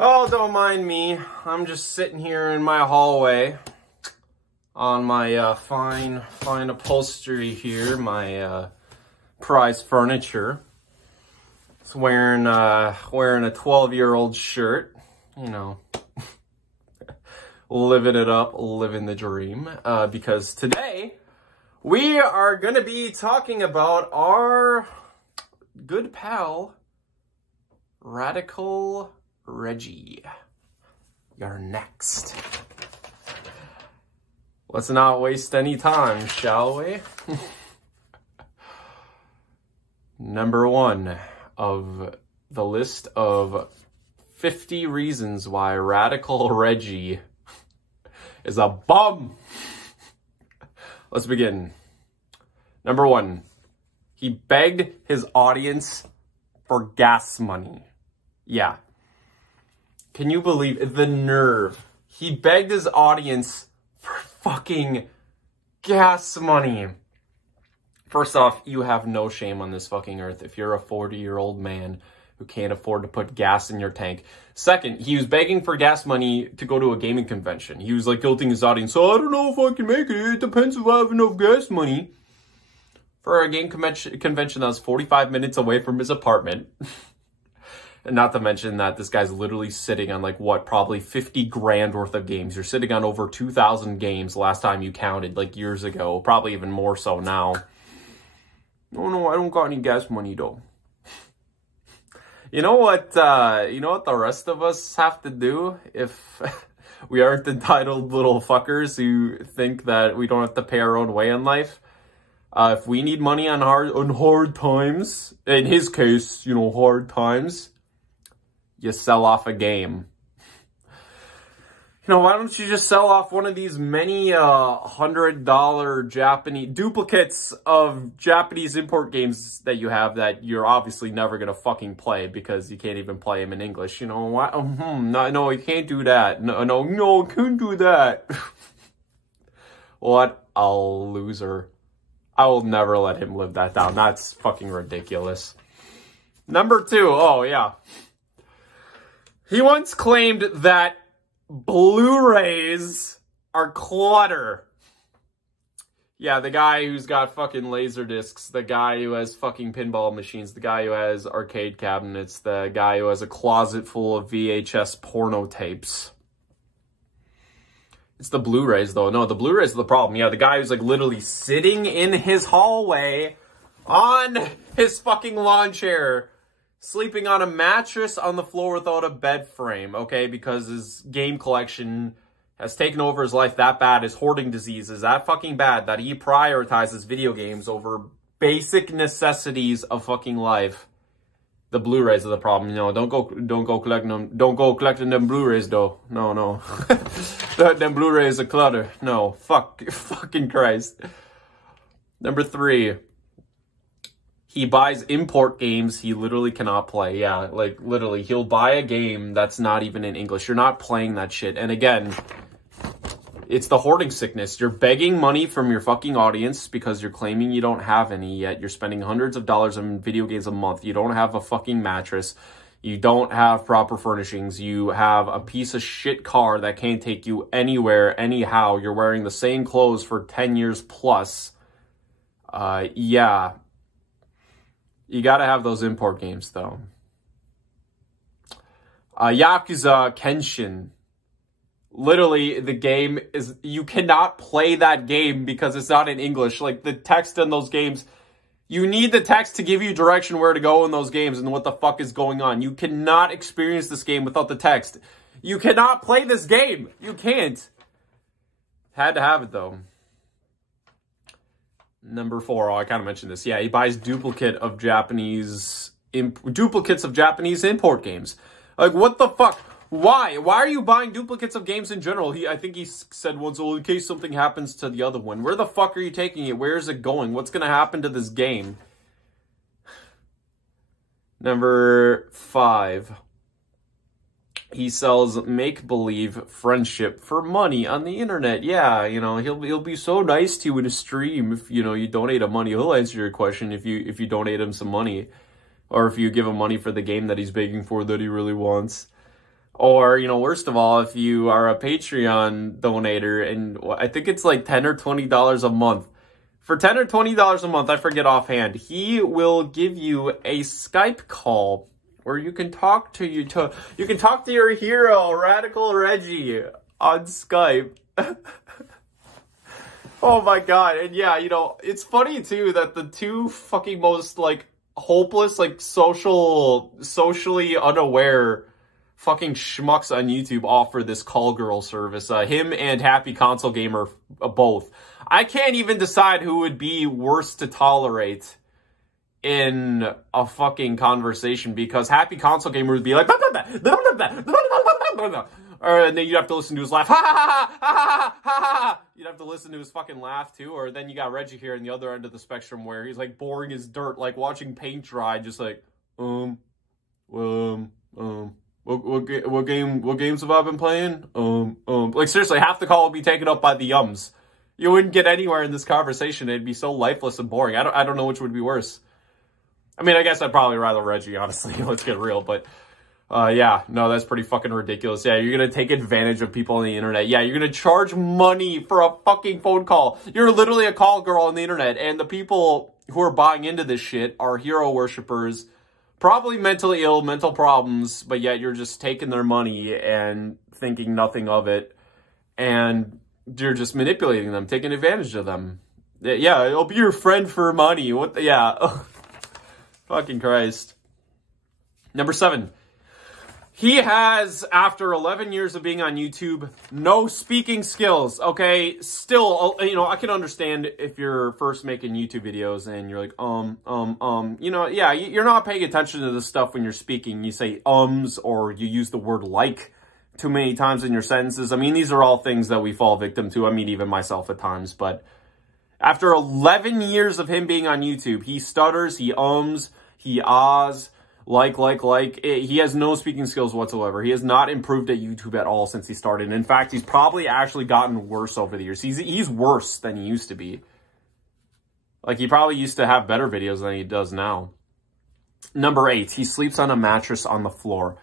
Oh, don't mind me. I'm just sitting here in my hallway on my fine upholstery here, my prize furniture. It's wearing a 12-year-old shirt, you know, living it up, living the dream. Because today we are gonna be talking about our good pal, Radical Reggie. You're next. Let's not waste any time, shall we? Number one of the list of 50 reasons why Radical Reggie is a bum. Let's begin. Number one, he begged his audience for gas money. Yeah. Can you believe the nerve? He begged his audience for fucking gas money. First off, you have no shame on this fucking earth if you're a 40-year-old man who can't afford to put gas in your tank. Second, he was begging for gas money to go to a gaming convention. He was like guilting his audience, so I don't know if I can make it. It depends if I have enough gas money. For a game convention that was 45 minutes away from his apartment. And not to mention that this guy's literally sitting on like, what, probably 50 grand worth of games. You're sitting on over 2,000 games last time you counted, like years ago. Probably even more so now. No, I don't got any gas money though. You know what the rest of us have to do if we aren't entitled little fuckers who think that we don't have to pay our own way in life? If we need money on hard times, in his case, you know, hard times, you sell off a game. You know, why don't you just sell off one of these many $100 Japanese duplicates of Japanese import games that you have that you're obviously never gonna fucking play because you can't even play them in English. You know what? No, you can't do that. No, can't do that. What a loser. I will never let him live that down. That's fucking ridiculous. Number two, oh yeah. He once claimed that Blu-rays are clutter. Yeah, the guy who's got fucking laser discs, the guy who has fucking pinball machines, the guy who has arcade cabinets, the guy who has a closet full of VHS porno tapes. It's the Blu-rays though. No, the Blu-rays are the problem. Yeah, the guy who's like literally sitting in his hallway on his fucking lawn chair, sleeping on a mattress on the floor without a bed frame, okay? Because his game collection has taken over his life that bad. His hoarding disease is that fucking bad that he prioritizes video games over basic necessities of fucking life. The Blu-rays are the problem. You know, don't go collecting them. Don't go collecting them Blu-rays though. No. Them Blu-rays are clutter. No, fucking Christ. Number three. He buys import games he literally cannot play. Yeah, like literally, he'll buy a game that's not even in English. You're not playing that shit. And again, it's the hoarding sickness. You're begging money from your fucking audience because you're claiming you don't have any yet. You're spending hundreds of dollars on video games a month. You don't have a fucking mattress. You don't have proper furnishings. You have a piece of shit car that can't take you anywhere, anyhow. You're wearing the same clothes for 10 years plus. Yeah. You gotta have those import games, though. Yakuza Kenshin. Literally, the game is... You cannot play that game because it's not in English. Like, the text in those games... You need the text to give you direction where to go in those games and what the fuck is going on. You cannot experience this game without the text. You cannot play this game. You can't. Had to have it, though. Number four, I kind of mentioned this. Yeah, he buys duplicates of Japanese import games. Like, what the fuck? Why? Why are you buying duplicates of games in general? I think he said once, well, in case something happens to the other one. Where the fuck are you taking it? Where is it going? What's going to happen to this game? Number five. He sells make-believe friendship for money on the internet. Yeah, you know, he'll be so nice to you in a stream if, you know, you donate him money. He'll answer your question if you donate him some money. Or if you give him money for the game that he's begging for that he really wants. Or, you know, worst of all, if you are a Patreon donator, and I think it's like $10 or $20 a month. For $10 or $20 a month, I forget offhand, he will give you a Skype call where you can talk to you can talk to your hero, Radical Reggie, on Skype. Oh my god. And yeah, you know, it's funny too that the two fucking most like hopeless, like socially unaware fucking schmucks on YouTube offer this call girl service. Him and Happy Console Gamer both. I can't even decide who would be worse to tolerate in a fucking conversation, because Happy Console Gamer would be like, and then you'd have to listen to his laugh. You'd have to listen to his fucking laugh too. Or then you got Reggie here on the other end of the spectrum where he's like boring as dirt, like watching paint dry, just like, what games have I been playing? Like seriously, half the call would be taken up by the ums. You wouldn't get anywhere in this conversation. It'd be so lifeless and boring. I don't know which would be worse. I mean, I guess I'd probably rather Reggie, honestly. Let's get real. But yeah, no, that's pretty fucking ridiculous. Yeah, you're gonna take advantage of people on the internet. Yeah, you're gonna charge money for a fucking phone call. You're literally a call girl on the internet, and the people who are buying into this shit are hero worshippers, probably mentally ill, mental problems, but yet you're just taking their money and thinking nothing of it, and you're just manipulating them, taking advantage of them. Yeah, it'll be your friend for money. What the, yeah. Fucking Christ. Number 7. He has, after 11 years of being on YouTube, no speaking skills, okay? Still, you know, I can understand if you're first making YouTube videos and you're like, you know, yeah, you're not paying attention to this stuff when you're speaking. You say ums, or you use the word like too many times in your sentences. I mean, these are all things that we fall victim to. I mean, even myself at times. But after 11 years of him being on YouTube, he stutters, he ums, he ahs, he has no speaking skills whatsoever. He has not improved at YouTube at all since he started. In fact, he's probably actually gotten worse over the years. He's worse than he used to be. Like, he probably used to have better videos than he does now. Number 8, he sleeps on a mattress on the floor.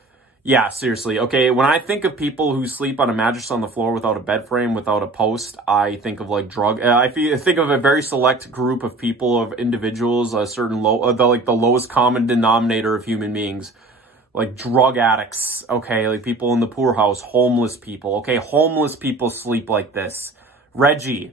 Yeah, seriously. Okay, when I think of people who sleep on a mattress on the floor without a bed frame, without a post, I think of like I think of a very select group of people, of individuals, a certain the lowest common denominator of human beings, like drug addicts. Okay, like people in the poorhouse, homeless people. Okay, homeless people sleep like this. Reggie,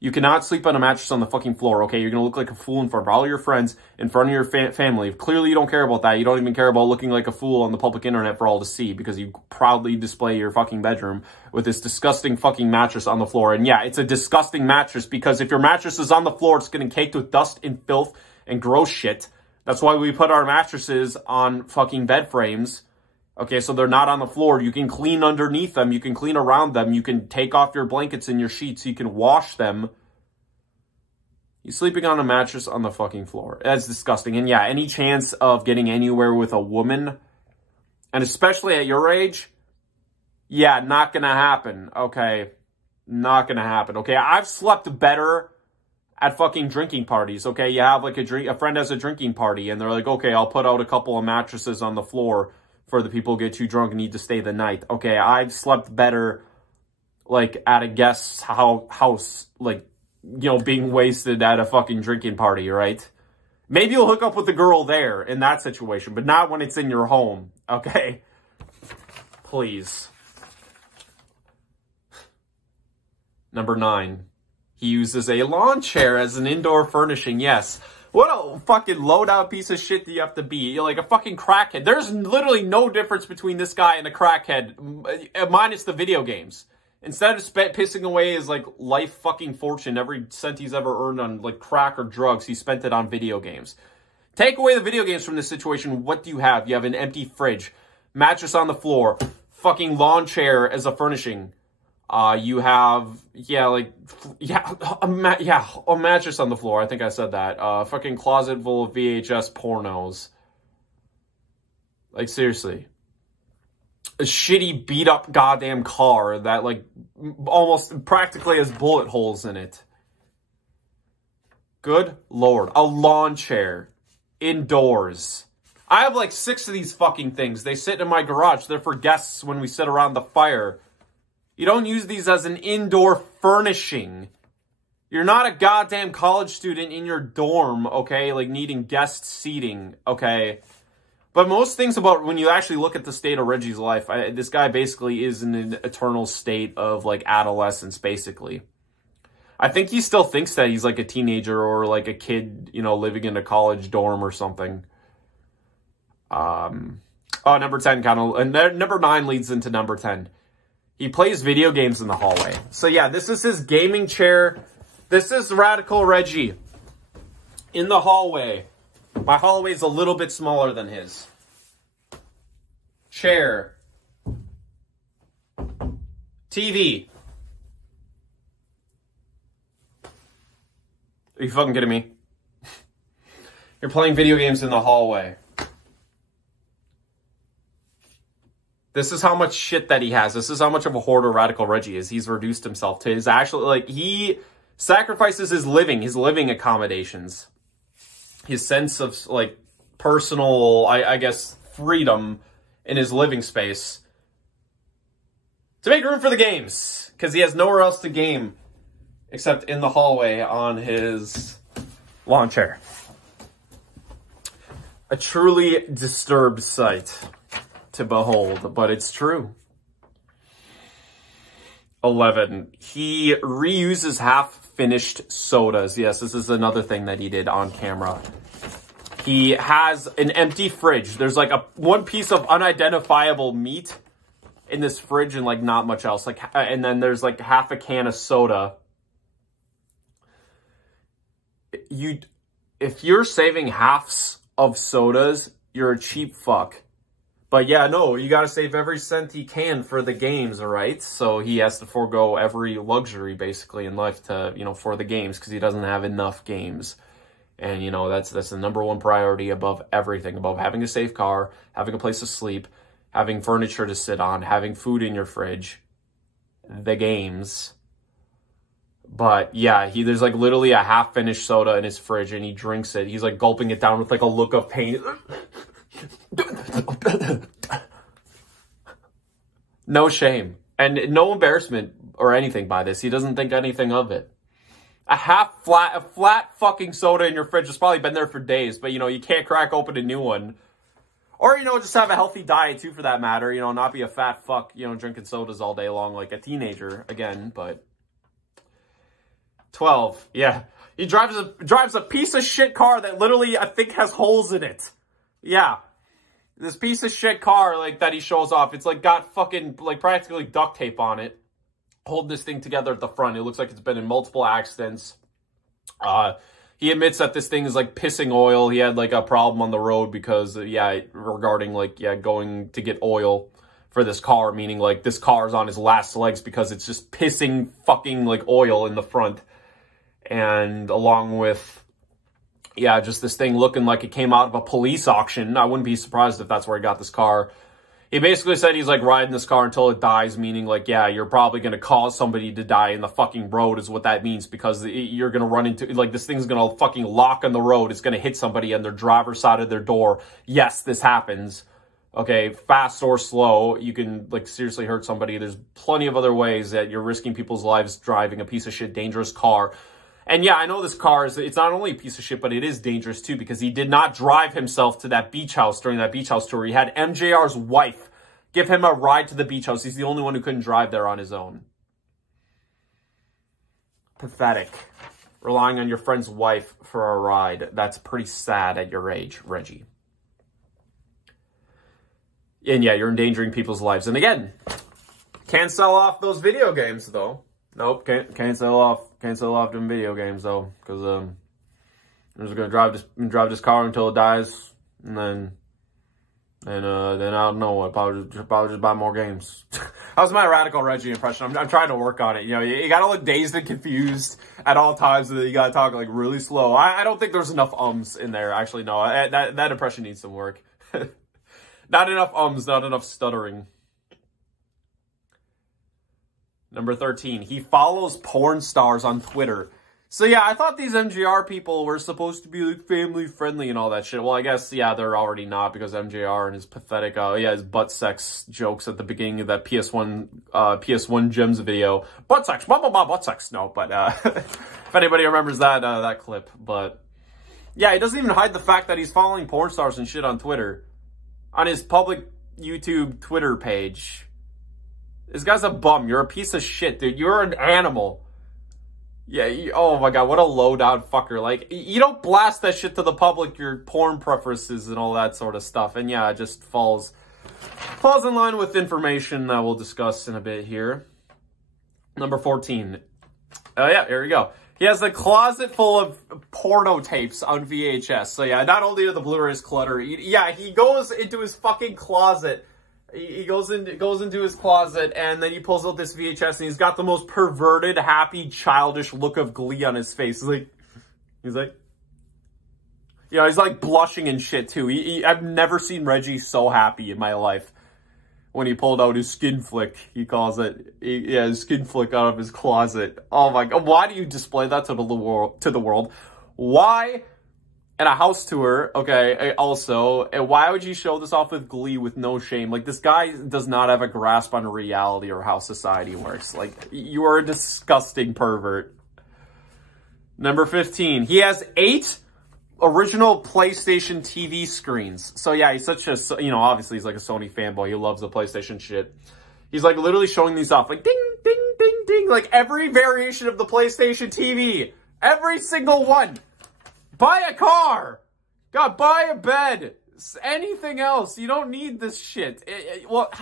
you cannot sleep on a mattress on the fucking floor, okay? You're going to look like a fool in front of all your friends, in front of your family. Clearly, you don't care about that. You don't even care about looking like a fool on the public internet for all to see, because you proudly display your fucking bedroom with this disgusting fucking mattress on the floor. And yeah, it's a disgusting mattress, because if your mattress is on the floor, it's getting caked with dust and filth and gross shit. That's why we put our mattresses on fucking bed frames. Okay, so they're not on the floor. You can clean underneath them. You can clean around them. You can take off your blankets and your sheets. You can wash them. You're sleeping on a mattress on the fucking floor. That's disgusting. And yeah, any chance of getting anywhere with a woman, and especially at your age, yeah, not gonna happen. Okay, not gonna happen. Okay, I've slept better at fucking drinking parties. Okay, you have like a friend has a drinking party, and they're like, okay, I'll put out a couple of mattresses on the floor for the people who get too drunk and need to stay the night. Okay, I've slept better, like, at a guest's house, like, you know, being wasted at a fucking drinking party, right? Maybe you'll hook up with the girl there in that situation, but not when it's in your home, okay? Please. Number 9. He uses a lawn chair as an indoor furnishing, yes. What a fucking low-down piece of shit do you have to be? You're like a fucking crackhead. There's literally no difference between this guy and a crackhead, minus the video games. Instead of pissing away his, like, life fucking fortune, every cent he's ever earned on, like, crack or drugs, he spent it on video games. Take away the video games from this situation, what do you have? You have an empty fridge, mattress on the floor, fucking lawn chair as a furnishing. You have, a mattress on the floor. I think I said that. Fucking closet full of VHS pornos. Like, seriously. A shitty, beat-up goddamn car that, like, almost practically has bullet holes in it. Good Lord. A lawn chair. Indoors. I have like 6 of these fucking things. They sit in my garage. They're for guests when we sit around the fire. You don't use these as an indoor furnishing. You're not a goddamn college student in your dorm, okay? Like needing guest seating, okay? But most things about when you actually look at the state of Reggie's life, this guy basically is in an eternal state of like adolescence, basically. I think he still thinks that he's like a teenager or like a kid, you know, living in a college dorm or something. Number 10 kind of, and number 9 leads into number 10. He plays video games in the hallway. So yeah, this is his gaming chair. This is Radical Reggie in the hallway. My hallway is a little bit smaller than his. Chair. TV. Are you fucking kidding me? You're playing video games in the hallway. This is how much shit that he has. This is how much of a hoarder Radical Reggie is. He's reduced himself to his actual, like, he sacrifices his living accommodations. His sense of, like, personal, I guess, freedom in his living space to make room for the games. Because he has nowhere else to game except in the hallway on his lawn chair. A truly disturbed sight to behold, but it's true. 11. He reuses half-finished sodas. Yes, this is another thing that he did on camera. He has an empty fridge. There's like one piece of unidentifiable meat in this fridge and like not much else. Like, and then there's like half a can of soda. If you're saving halves of sodas, you're a cheap fuck. But yeah, no, you gotta save every cent he can for the games, alright? So he has to forego every luxury, basically, in life to, you know, for the games, because he doesn't have enough games. And, you know, that's the number one priority above everything, above having a safe car, having a place to sleep, having furniture to sit on, having food in your fridge, the games. But yeah, there's like literally a half-finished soda in his fridge, and he drinks it. He's like gulping it down with like a look of pain. No shame and no embarrassment or anything by this. He doesn't think anything of it. A flat fucking soda in your fridge has probably been there for days, but you know, you can't crack open a new one. Or, you know, just have a healthy diet too, for that matter. You know, not be a fat fuck, you know, drinking sodas all day long like a teenager again, but 12. Yeah. He drives a piece of shit car that literally, I think, has holes in it. Yeah. This piece of shit car, like, that he shows off, it's, like, got fucking, like, practically duct tape on it. Holding this thing together at the front. It looks like it's been in multiple accidents. He admits that this thing is, like, pissing oil. He had, like, a problem on the road because, yeah, regarding, like, yeah, going to get oil for this car. Meaning, like, this car is on his last legs because it's just pissing fucking, like, oil in the front. And along with, yeah, just this thing looking like it came out of a police auction. I wouldn't be surprised if that's where he got this car. He basically said he's like riding this car until it dies, meaning like, yeah, you're probably going to cause somebody to die in the fucking road is what that means, because you're going to run into, like, this thing's going to fucking lock on the road. It's going to hit somebody on their driver's side of their door. Yes, this happens. Okay, fast or slow, you can, like, seriously hurt somebody. There's plenty of other ways that you're risking people's lives driving a piece of shit, dangerous car. And yeah, I know this car it's not only a piece of shit, but it is dangerous too, because he did not drive himself to that beach house during that beach house tour. He had MJR's wife give him a ride to the beach house. He's the only one who couldn't drive there on his own. Pathetic. Relying on your friend's wife for a ride. That's pretty sad at your age, Reggie. And yeah, you're endangering people's lives. And again, can't sell off those video games though. Nope, can't sell off them video games though, because I'm just gonna drive this car until it dies, and then I don't know what, probably just buy more games. How's my Radical Reggie impression? I'm trying to work on it. You know, you gotta look dazed and confused at all times, and then you gotta talk like really slow. I don't think there's enough ums in there. Actually, no, that impression needs some work. Not enough ums, not enough stuttering. Number 13, he follows porn stars on Twitter. So yeah, I thought these MJR people were supposed to be like family friendly and all that shit. Well, I guess, yeah, they're already not because MJR and his pathetic, his butt sex jokes at the beginning of that PS1 Gems video. Butt sex, blah, blah, blah, butt sex. No, but, if anybody remembers that, that clip. But, yeah, he doesn't even hide the fact that he's following porn stars and shit on Twitter. On his public YouTube Twitter page. This guy's a bum. You're a piece of shit, dude. You're an animal. Yeah, oh my god, what a low-down fucker. Like, you don't blast that shit to the public, your porn preferences and all that sort of stuff. And yeah, it just falls in line with information that we'll discuss in a bit here. Number 14. Yeah, here we go. He has a closet full of porno tapes on VHS. So yeah, not only are the Blu-rays clutter, he goes into his fucking closet. He goes into his closet, and then he pulls out this VHS, and he's got the most perverted, happy, childish look of glee on his face. He's like, he's like blushing and shit too. I've never seen Reggie so happy in my life. When he pulled out his skin flick, he calls it, his skin flick out of his closet. Oh my god, why do you display that to the world? Why? And a house tour, okay, also, and why would you show this off with glee with no shame? Like, this guy does not have a grasp on reality or how society works. Like, you are a disgusting pervert. Number 15, he has 8 original PlayStation TV screens. So yeah, he's such a, obviously he's like a Sony fanboy. He loves the PlayStation shit. He's like literally showing these off, like ding, ding, ding, ding, like every variation of the PlayStation TV. Every single one. Buy a car! God, buy a bed! Anything else. You don't need this shit. Well,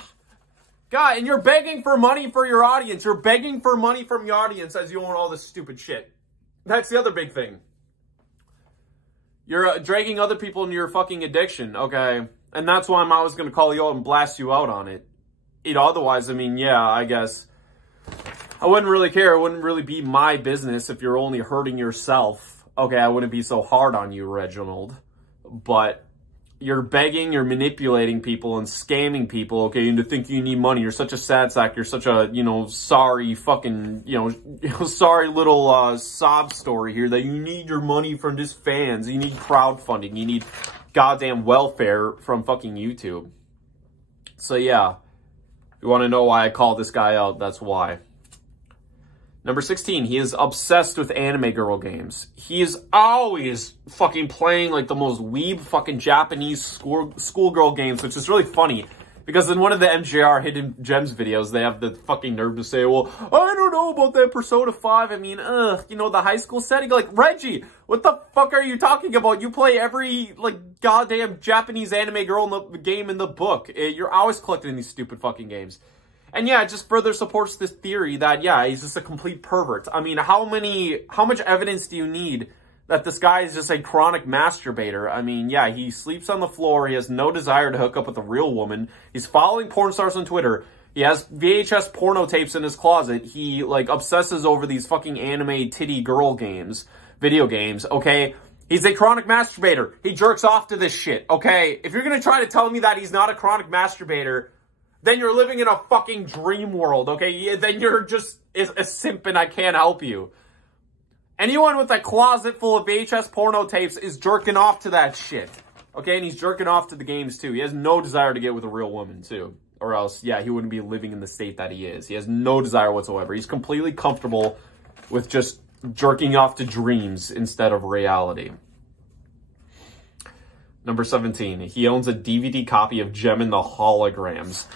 God, and you're begging for money for your audience. You're begging for money from your audience as you own all this stupid shit. That's the other big thing. You're dragging other people into your fucking addiction, okay? And that's why I'm always going to call you out and blast you out on it. Otherwise, I mean, yeah, I guess I wouldn't really care. It wouldn't really be my business if you're only hurting yourself. Okay, I wouldn't be so hard on you, Reginald. But you're begging, you're manipulating people and scamming people, okay, into thinking you need money. You're such a sad sack. You're such a, sorry fucking, sorry little sob story here that you need your money from just fans. You need crowdfunding. You need goddamn welfare from fucking YouTube. So yeah, if you want to know why I call this guy out, that's why. Number 16, he is obsessed with anime girl games. He is always fucking playing like the most weeb fucking Japanese schoolgirl games, which is really funny. Because in one of the MJR Hidden Gems videos, they have the fucking nerve to say, well, I don't know about that Persona 5. I mean, the high school setting. Like, Reggie, what the fuck are you talking about? You play every, like, goddamn Japanese anime girl in the game in the book. You're always collecting these stupid fucking games. And yeah, it just further supports this theory that, yeah, he's just a complete pervert. I mean, how much evidence do you need that this guy is just a chronic masturbator? I mean, yeah, he sleeps on the floor. He has no desire to hook up with a real woman. He's following porn stars on Twitter. He has VHS porno tapes in his closet. He, like, obsesses over these fucking anime titty girl games, video games, okay? He's a chronic masturbator. He jerks off to this shit, okay? If you're gonna try to tell me that he's not a chronic masturbator, then you're living in a fucking dream world, okay? Then you're just a simp and I can't help you. Anyone with a closet full of VHS porno tapes is jerking off to that shit, okay? And he's jerking off to the games, too. He has no desire to get with a real woman, too. Or else, yeah, he wouldn't be living in the state that he is. He has no desire whatsoever. He's completely comfortable with just jerking off to dreams instead of reality. Number 17, he owns a DVD copy of Gem and the Holograms.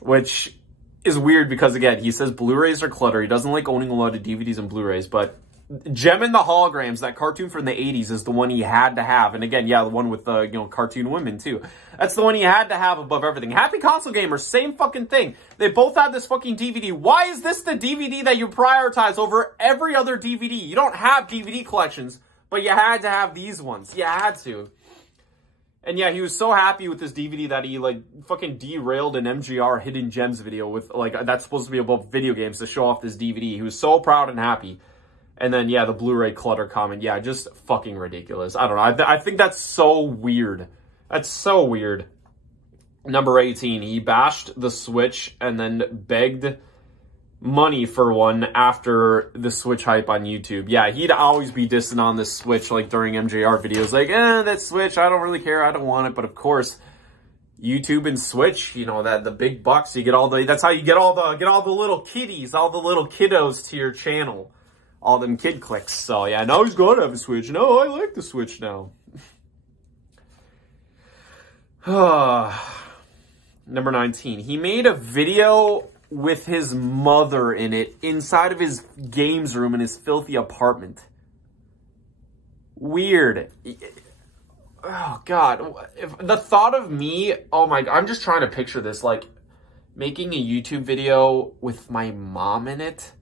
Which is weird because, again, he says Blu-rays are clutter. He doesn't like owning a lot of DVDs and Blu-rays, but Gem and the Holograms, that cartoon from the 80s, is the one he had to have. And again, yeah, the one with the, cartoon women, too. That's the one he had to have above everything. Happy Console Gamers, same fucking thing. They both had this fucking DVD. Why is this the DVD that you prioritize over every other DVD? You don't have DVD collections, but you had to have these ones. You had to. And yeah, he was so happy with this DVD that he, like, fucking derailed an MJR Hidden Gems video with, like, that's supposed to be about video games to show off this DVD. He was so proud and happy. And then, yeah, the Blu-ray clutter comment. Yeah, just fucking ridiculous. I don't know. I think that's so weird. That's so weird. Number 18, he bashed the Switch and then begged money for one after the Switch hype on YouTube. Yeah, he'd always be dissing on this Switch, like during MJR videos, like, that Switch, I don't really care, I don't want it. But of course, YouTube and Switch, you know, that the big bucks, you get all the, that's how you get all the little kiddies, all the little kiddos to your channel, all them kid clicks. So yeah, now he's gonna have a Switch. No, I like the Switch now. Number 19, he made a video with his mother in it inside of his games room in his filthy apartment. Weird. Oh, God. If the thought of me, oh my God, I'm just trying to picture this, like, making a YouTube video with my mom in it,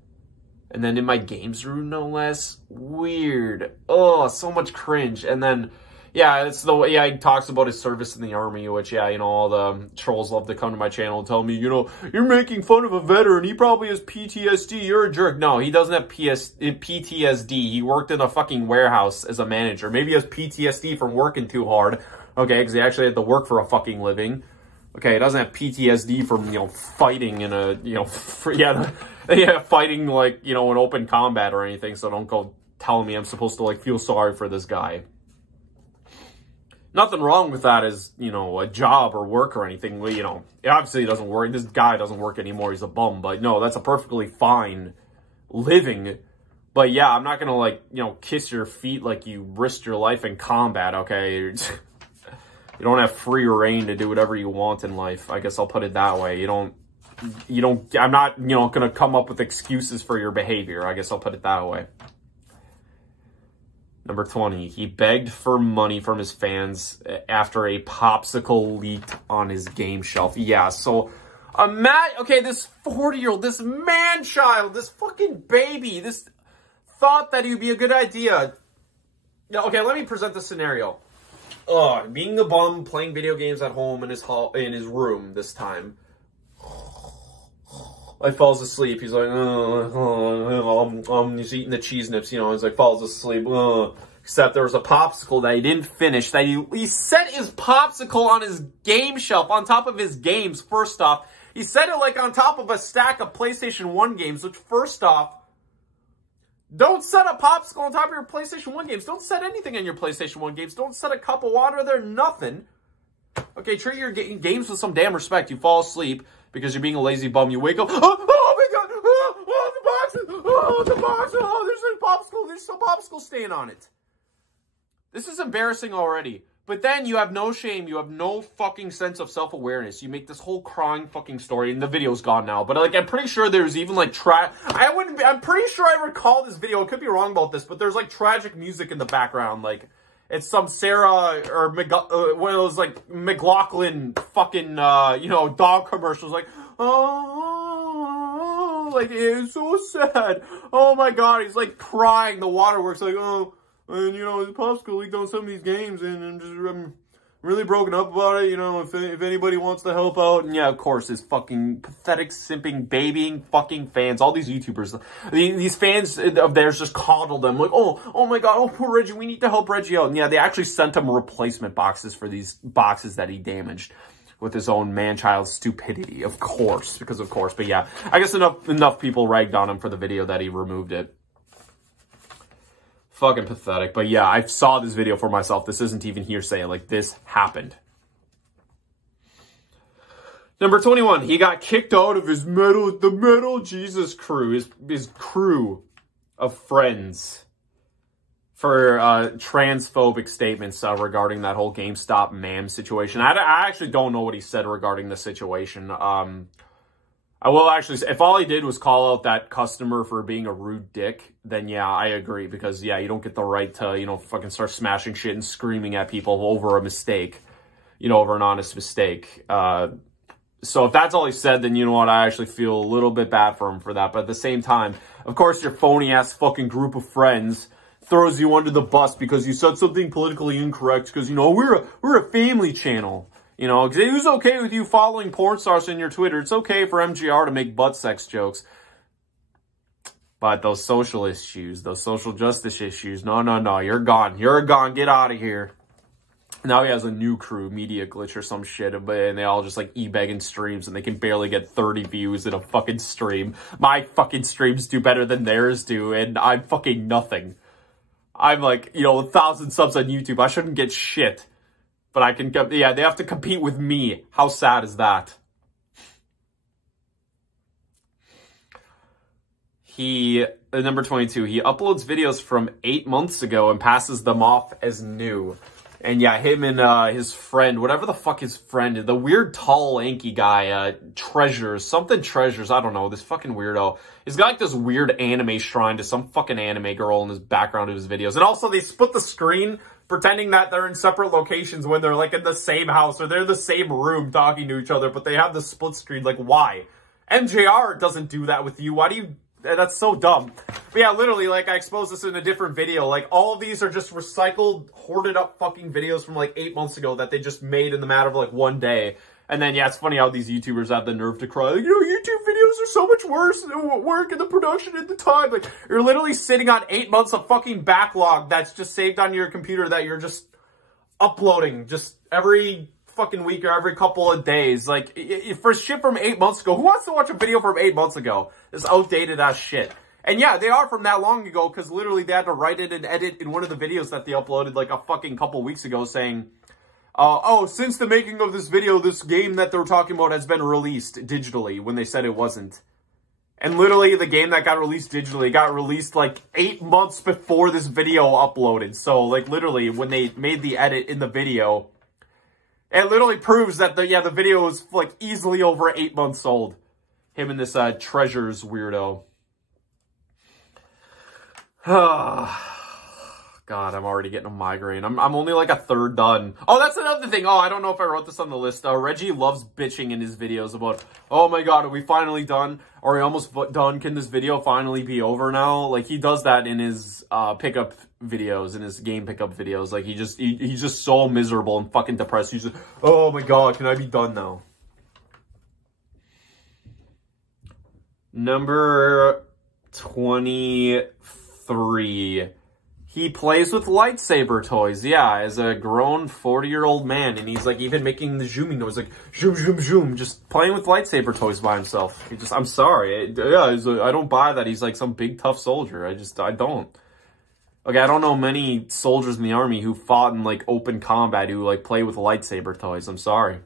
and then in my games room, no less. Weird. Oh, so much cringe. And then, yeah, it's the way, yeah, he talks about his service in the army, which, yeah, you know, all the trolls love to come to my channel and tell me, you know, you're making fun of a veteran. He probably has PTSD. You're a jerk. No, he doesn't have PTSD. He worked in a fucking warehouse as a manager. Maybe he has PTSD from working too hard. Okay, because he actually had to work for a fucking living. Okay, he doesn't have PTSD from, you know, fighting in a, you know, fighting, like, you know, in open combat or anything. So don't go telling me I'm supposed to, like, feel sorry for this guy. Nothing wrong with that as, you know, a job or work or anything. You know, it obviously doesn't work. This guy doesn't work anymore. He's a bum. But no, that's a perfectly fine living. But yeah, I'm not going to, like, you know, kiss your feet like you risked your life in combat, okay? You don't have free reign to do whatever you want in life. I guess I'll put it that way. I'm not, you know, going to come up with excuses for your behavior. I guess I'll put it that way. Number 20, he begged for money from his fans after a popsicle leaked on his game shelf. Yeah, so, okay, this 40-year-old, this man-child, this fucking baby, this thought that it would be a good idea. Yeah, okay, let me present the scenario. Being the bum, playing video games at home in his room this time. He falls asleep. He's like, he's eating the cheese nips, you know, he's like, falls asleep. Except there was a popsicle that he didn't finish, that he set his popsicle on his game shelf, on top of his games, first off. He set it, like, on top of a stack of PlayStation 1 games, which, first off, don't set a popsicle on top of your PlayStation 1 games. Don't set anything on your PlayStation 1 games. Don't set a cup of water there, nothing. Okay, treat your games with some damn respect. You fall asleep because you're being a lazy bum. You wake up, oh my God, the box, there's a popsicle, there's a popsicle stain on it. This is embarrassing already. But then you have no shame, you have no fucking sense of self-awareness. You make this whole crying fucking story, and the video's gone now. But, like, I'm pretty sure there's even, like, I'm pretty sure I recall this video, I could be wrong about this, but there's, like, tragic music in the background, like, it's some Sarah or one of those, like, McLaughlin fucking, you know, dog commercials. Like, oh, like, it's so sad. Oh, my God. He's, like, crying. The waterworks, like, oh, and, you know, the popsicle leaked on some of these games, and I'm really broken up about it. You know, if anybody wants to help out. And, yeah, of course, his fucking pathetic, simping, babying fucking fans. All these YouTubers, these fans of theirs just coddle them. Like, oh my God, oh, poor Reggie, we need to help Reggie out. And, yeah, they actually sent him replacement boxes for these boxes that he damaged with his own man-child stupidity, of course. Because, of course. But, yeah, I guess enough people ragged on him for the video that he removed it. Fucking pathetic. But yeah, I saw this video for myself. This isn't even hearsay. Like, this happened. Number 21. He got kicked out of the Metal Jesus crew. His crew of friends. For transphobic statements regarding that whole GameStop ma'am situation. I actually don't know what he said regarding the situation. I will actually say, if all he did was call out that customer for being a rude dick, then yeah, I agree. Because, yeah, you don't get the right to, you know, fucking start smashing shit and screaming at people over a mistake. You know, over an honest mistake. So if that's all he said, then you know what, I actually feel a little bit bad for him for that. But at the same time, of course, your phony-ass fucking group of friends throws you under the bus because you said something politically incorrect. Because, you know, we're a family channel. You know, because it was okay with you following porn stars in your Twitter. It's okay for MGR to make butt sex jokes. But those social issues, those social justice issues, no, you're gone. You're gone. Get out of here. Now he has a new crew, Media Glitch or some shit, and they all just like e-begging streams, and they can barely get 30 views in a fucking stream. My fucking streams do better than theirs do, and I'm fucking nothing. I'm like, you know, 1,000 subs on YouTube. I shouldn't get shit. But I can, yeah, they have to compete with me. How sad is that? Number 22, he uploads videos from 8 months ago and passes them off as new. And yeah, him and his friend, whatever the fuck his friend is, the weird tall lanky guy, Treasures, I don't know, this fucking weirdo. He's got like this weird anime shrine to some fucking anime girl in his background of his videos. And also they split the screen pretending that they're in separate locations when they're like in the same house or they're in the same room talking to each other, but they have the split screen. Like, why? MJR doesn't do that with you. Why do you... That's so dumb. But yeah, literally, like, I exposed this in a different video. Like, all of these are just recycled, hoarded up fucking videos from, like, 8 months ago that they just made in the matter of, like, one day. And then, yeah, it's funny how these YouTubers have the nerve to cry. Like, you know, YouTube videos are so much worse than work in the production at the time. Like, you're literally sitting on 8 months of fucking backlog that's just saved on your computer that you're just uploading just every fucking week or every couple of days. Like, for shit from 8 months ago, who wants to watch a video from 8 months ago? It's outdated ass shit. And yeah, they are from that long ago, because literally they had to write it and edit in one of the videos that they uploaded like a fucking couple weeks ago saying, oh, since the making of this video, this game that they're talking about has been released digitally, when they said it wasn't. And literally the game that got released digitally got released like 8 months before this video uploaded. So like literally when they made the edit in the video, it literally proves that the video is like easily over 8 months old. Him and this Treasures weirdo. God, I'm already getting a migraine. I'm only like a third done. Oh, that's another thing. Oh, I don't know if I wrote this on the list. Reggie loves bitching in his videos about, oh my God, are we finally done? Are we almost done? Can this video finally be over now? Like, he does that in his pickup videos, in his game pickup videos. Like, he's just so miserable and fucking depressed. He's just, oh my God, can I be done now? Number 23. He plays with lightsaber toys, yeah, as a grown 40-year-old man, and he's like even making the zooming noise, like zoom, zoom, zoom, just playing with lightsaber toys by himself. I'm sorry, I don't buy that he's like some big tough soldier. I don't. Okay, I don't know many soldiers in the army who fought in like open combat who like play with lightsaber toys. I'm sorry.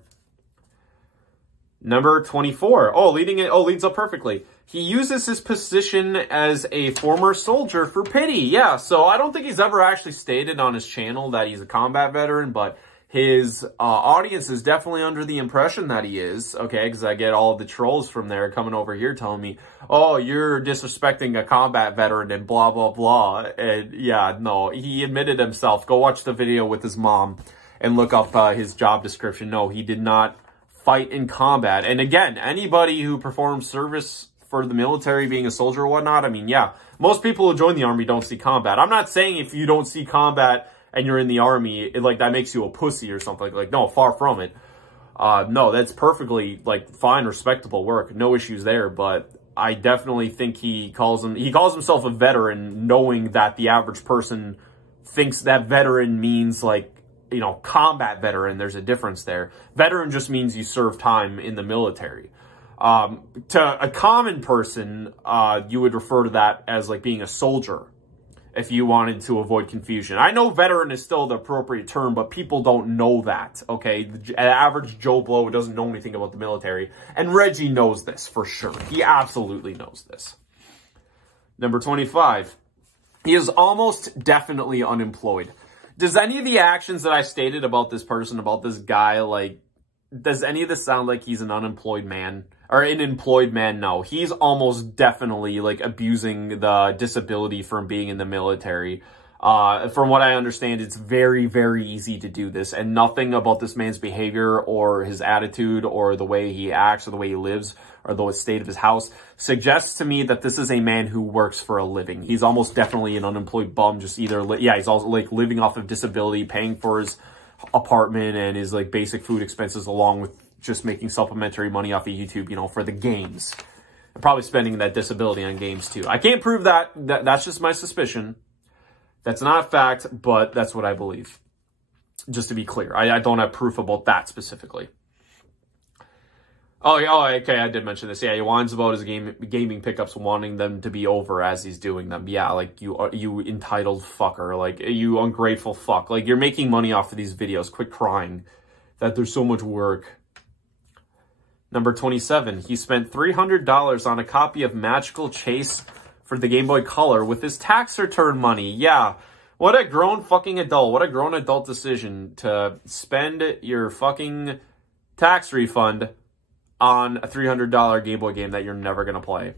Number 24. Oh, leads up perfectly. He uses his position as a former soldier for pity. Yeah, so I don't think he's ever actually stated on his channel that he's a combat veteran, but his audience is definitely under the impression that he is, okay, because I get all of the trolls from there coming over here telling me, oh, you're disrespecting a combat veteran and blah, blah, blah. And yeah, no, he admitted himself. Go watch the video with his mom and look up his job description. No, he did not fight in combat. And again, anybody who performs service for the military, being a soldier or whatnot, I mean, yeah, most people who join the army don't see combat. I'm not saying if you don't see combat and you're in the army, like that makes you a pussy or something. Like, no, far from it. No, that's perfectly like fine, respectable work. No issues there. But I definitely think he calls himself a veteran, knowing that the average person thinks that veteran means like, you know, combat veteran. There's a difference there. Veteran just means you serve time in the military. To a common person, you would refer to that as like being a soldier if you wanted to avoid confusion. I know veteran is still the appropriate term, but people don't know that, okay? The average Joe Blow who doesn't know anything about the military. And Reggie knows this for sure. He absolutely knows this. Number 25. He is almost definitely unemployed. Does any of the actions that I stated about this person, about this guy, like, does any of this sound like he's an unemployed man? Or an employed man? No. He's almost definitely, like, abusing the disability from being in the military. From what I understand, it's very, very easy to do this. And nothing about this man's behavior or his attitude or the way he acts or the way he lives or the state of his house suggests to me that this is a man who works for a living. He's almost definitely an unemployed bum, just either, yeah, he's also, like, living off of disability, paying for his apartment and his, like, basic food expenses along with just making supplementary money off of YouTube, you know, for the games. And probably spending that disability on games, too. I can't prove that. That's just my suspicion. That's not a fact, but that's what I believe. Just to be clear, I don't have proof about that specifically. Oh, okay, I did mention this. Yeah, he whines about his gaming pickups, wanting them to be over as he's doing them. Yeah, like, you entitled fucker. Like, you ungrateful fuck. Like, you're making money off of these videos. Quit crying that there's so much work. Number 27, he spent $300 on a copy of Magical Chase for the Game Boy Color with his tax return money. Yeah, what a grown fucking adult. What a grown adult decision to spend your fucking tax refund on a $300 Game Boy game that you're never going to play.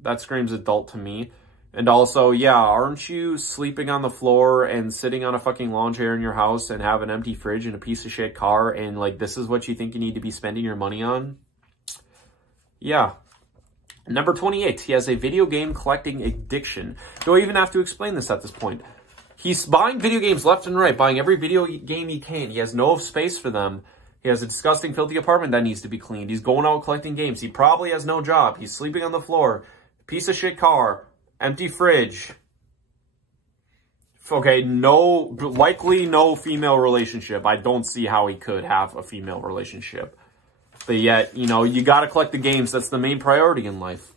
That screams adult to me. And also, yeah, aren't you sleeping on the floor and sitting on a fucking lawn chair in your house and have an empty fridge and a piece of shit car, and like, this is what you think you need to be spending your money on? Yeah. Number 28, he has a video game collecting addiction. Do I even have to explain this at this point? He's buying video games left and right, buying every video game he can. He has no space for them. He has a disgusting, filthy apartment that needs to be cleaned. He's going out collecting games. He probably has no job. He's sleeping on the floor. Piece of shit car. Empty fridge. Okay, likely no female relationship. I don't see how he could have a female relationship. But yet, you know, you gotta collect the games. That's the main priority in life.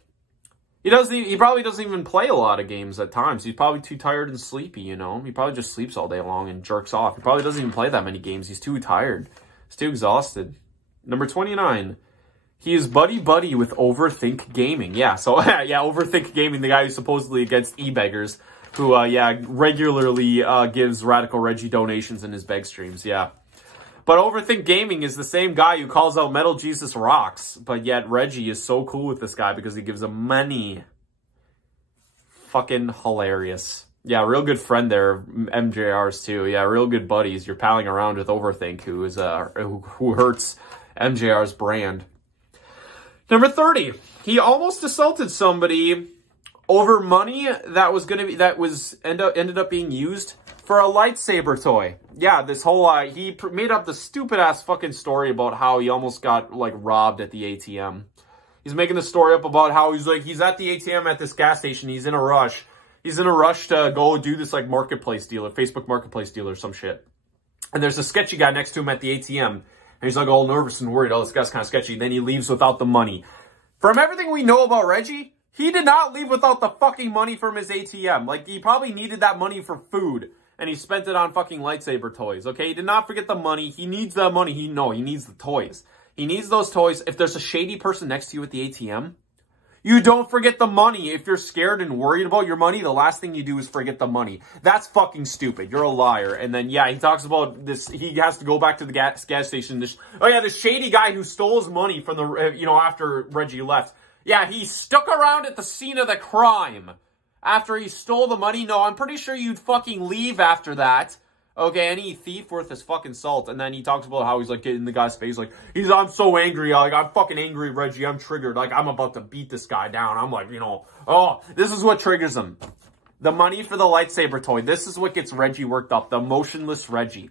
He probably doesn't even play a lot of games at times. He's probably too tired and sleepy, you know? He probably just sleeps all day long and jerks off. He probably doesn't even play that many games. He's too tired. He's too exhausted. Number 29. He is buddy-buddy with Overthink Gaming. Yeah, so, yeah, Overthink Gaming, the guy who's supposedly against e-beggars, who, yeah, regularly gives Radical Reggie donations in his beg streams, yeah. But Overthink Gaming is the same guy who calls out Metal Jesus Rocks, but yet Reggie is so cool with this guy because he gives him money. Fucking hilarious. Yeah, real good friend there, MJR's too. Yeah, real good buddies. You're palling around with Overthink, who is who hurts MJR's brand. Number 30, he almost assaulted somebody over money that ended up being used for a lightsaber toy. Yeah, this whole he made up the stupid ass fucking story about how he almost got like robbed at the ATM. He's making the story up about how he's at the ATM at this gas station. He's in a rush. He's in a rush to go do this like marketplace deal, or Facebook marketplace deal or some shit. And there's a sketchy guy next to him at the ATM. And he's like all nervous and worried. Oh, this guy's kind of sketchy. Then he leaves without the money. From everything we know about Reggie, he did not leave without the fucking money from his ATM. Like, he probably needed that money for food. And he spent it on fucking lightsaber toys, okay? He did not forget the money. He needs that money. He needs the toys. He needs those toys. If there's a shady person next to you at the ATM, you don't forget the money. If you're scared and worried about your money, the last thing you do is forget the money. That's fucking stupid. You're a liar. And then, yeah, he talks about this. He has to go back to the gas station. The shady guy who stole his money from the, after Reggie left. Yeah, he stuck around at the scene of the crime after he stole the money. No, I'm pretty sure you'd fucking leave after that. Okay, any thief worth his fucking salt. And then he talks about how he's like getting in the guy's face, like, I'm so angry, like, I'm fucking angry, Reggie, I'm triggered, like, I'm about to beat this guy down. I'm like, oh, this is what triggers him. The money for the lightsaber toy. This is what gets Reggie worked up. The emotionless Reggie.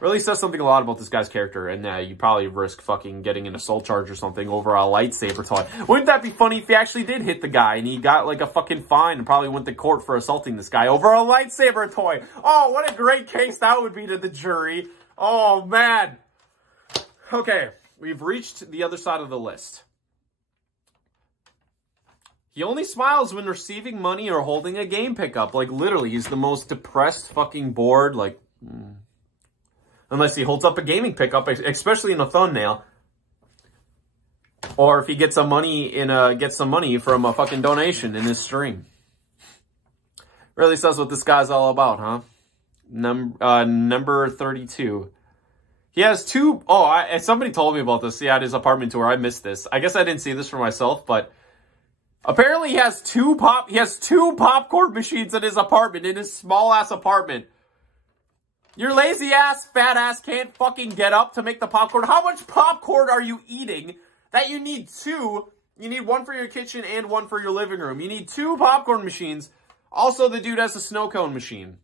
Really says something a lot about this guy's character, and you probably risk fucking getting an assault charge or something over a lightsaber toy. Wouldn't that be funny if he actually did hit the guy and he got like a fucking fine and probably went to court for assaulting this guy over a lightsaber toy? Oh, what a great case that would be to the jury. Oh, man. Okay, we've reached the other side of the list. He only smiles when receiving money or holding a game pickup. Like, literally, he's the most depressed, fucking bored, like... Unless he holds up a gaming pickup, especially in a thumbnail. Or if he gets some money from a fucking donation in his stream. Really says what this guy's all about, huh? Number 32. He has two... Oh, somebody told me about this. Yeah, at his apartment tour. I missed this. I guess I didn't see this for myself, but... Apparently he has two popcorn machines in his apartment, in his small-ass apartment. Your lazy ass, fat ass can't fucking get up to make the popcorn. How much popcorn are you eating that you need two? You need one for your kitchen and one for your living room. You need two popcorn machines. Also, the dude has a snow cone machine.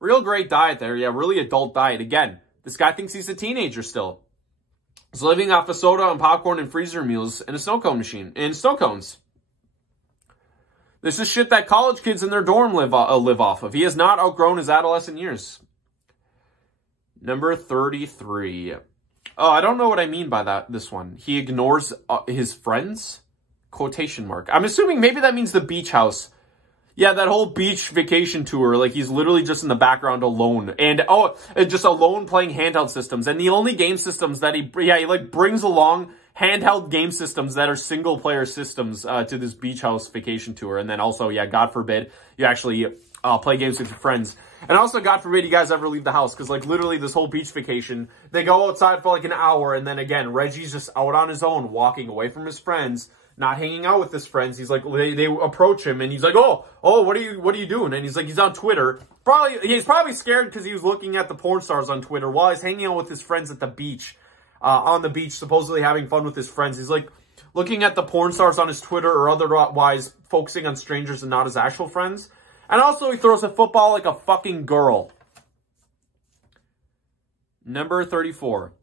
Real great diet there. Yeah, really adult diet. Again, this guy thinks he's a teenager still. He's living off of soda and popcorn and freezer meals and a snow cone machine. And snow cones. This is shit that college kids in their dorm live off of. He has not outgrown his adolescent years. Number 33. Oh, I don't know what I mean by this one. He ignores his friends? Quotation mark. I'm assuming maybe that means the beach house. Yeah, that whole beach vacation tour. Like, he's literally just in the background alone. And, just alone playing handheld systems. And the only game systems that he like, brings along handheld game systems that are single-player systems to this beach house vacation tour. And then also, yeah, God forbid, you actually play games with your friends. And also, God forbid, you guys ever leave the house. Because, like, literally, this whole beach vacation, they go outside for, like, an hour. And then, again, Reggie's just out on his own, walking away from his friends, not hanging out with his friends. He's like, they approach him, and he's like, oh, what are you doing? And he's like, he's on Twitter. He's probably scared because he was looking at the porn stars on Twitter while he's hanging out with his friends at the beach, on the beach, supposedly having fun with his friends. He's like, looking at the porn stars on his Twitter or otherwise focusing on strangers and not his actual friends. And also, he throws a football like a fucking girl. Number 34.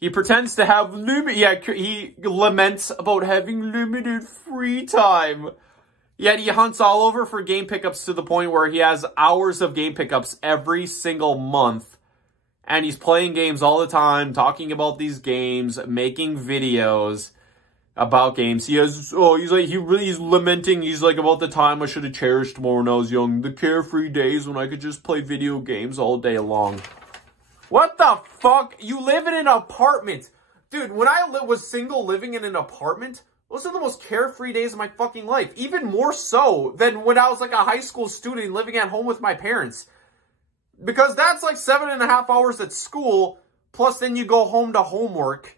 He pretends to have he laments about having limited free time. Yet he hunts all over for game pickups to the point where he has hours of game pickups every single month. And he's playing games all the time, talking about these games, making videos about games. He's lamenting. He's like, about the time I should have cherished more when I was young. The carefree days when I could just play video games all day long. What the fuck? You live in an apartment. Dude, when I was single living in an apartment, those are the most carefree days of my fucking life. Even more so than when I was like a high school student living at home with my parents. Because that's like 7.5 hours at school, plus then you go home to homework.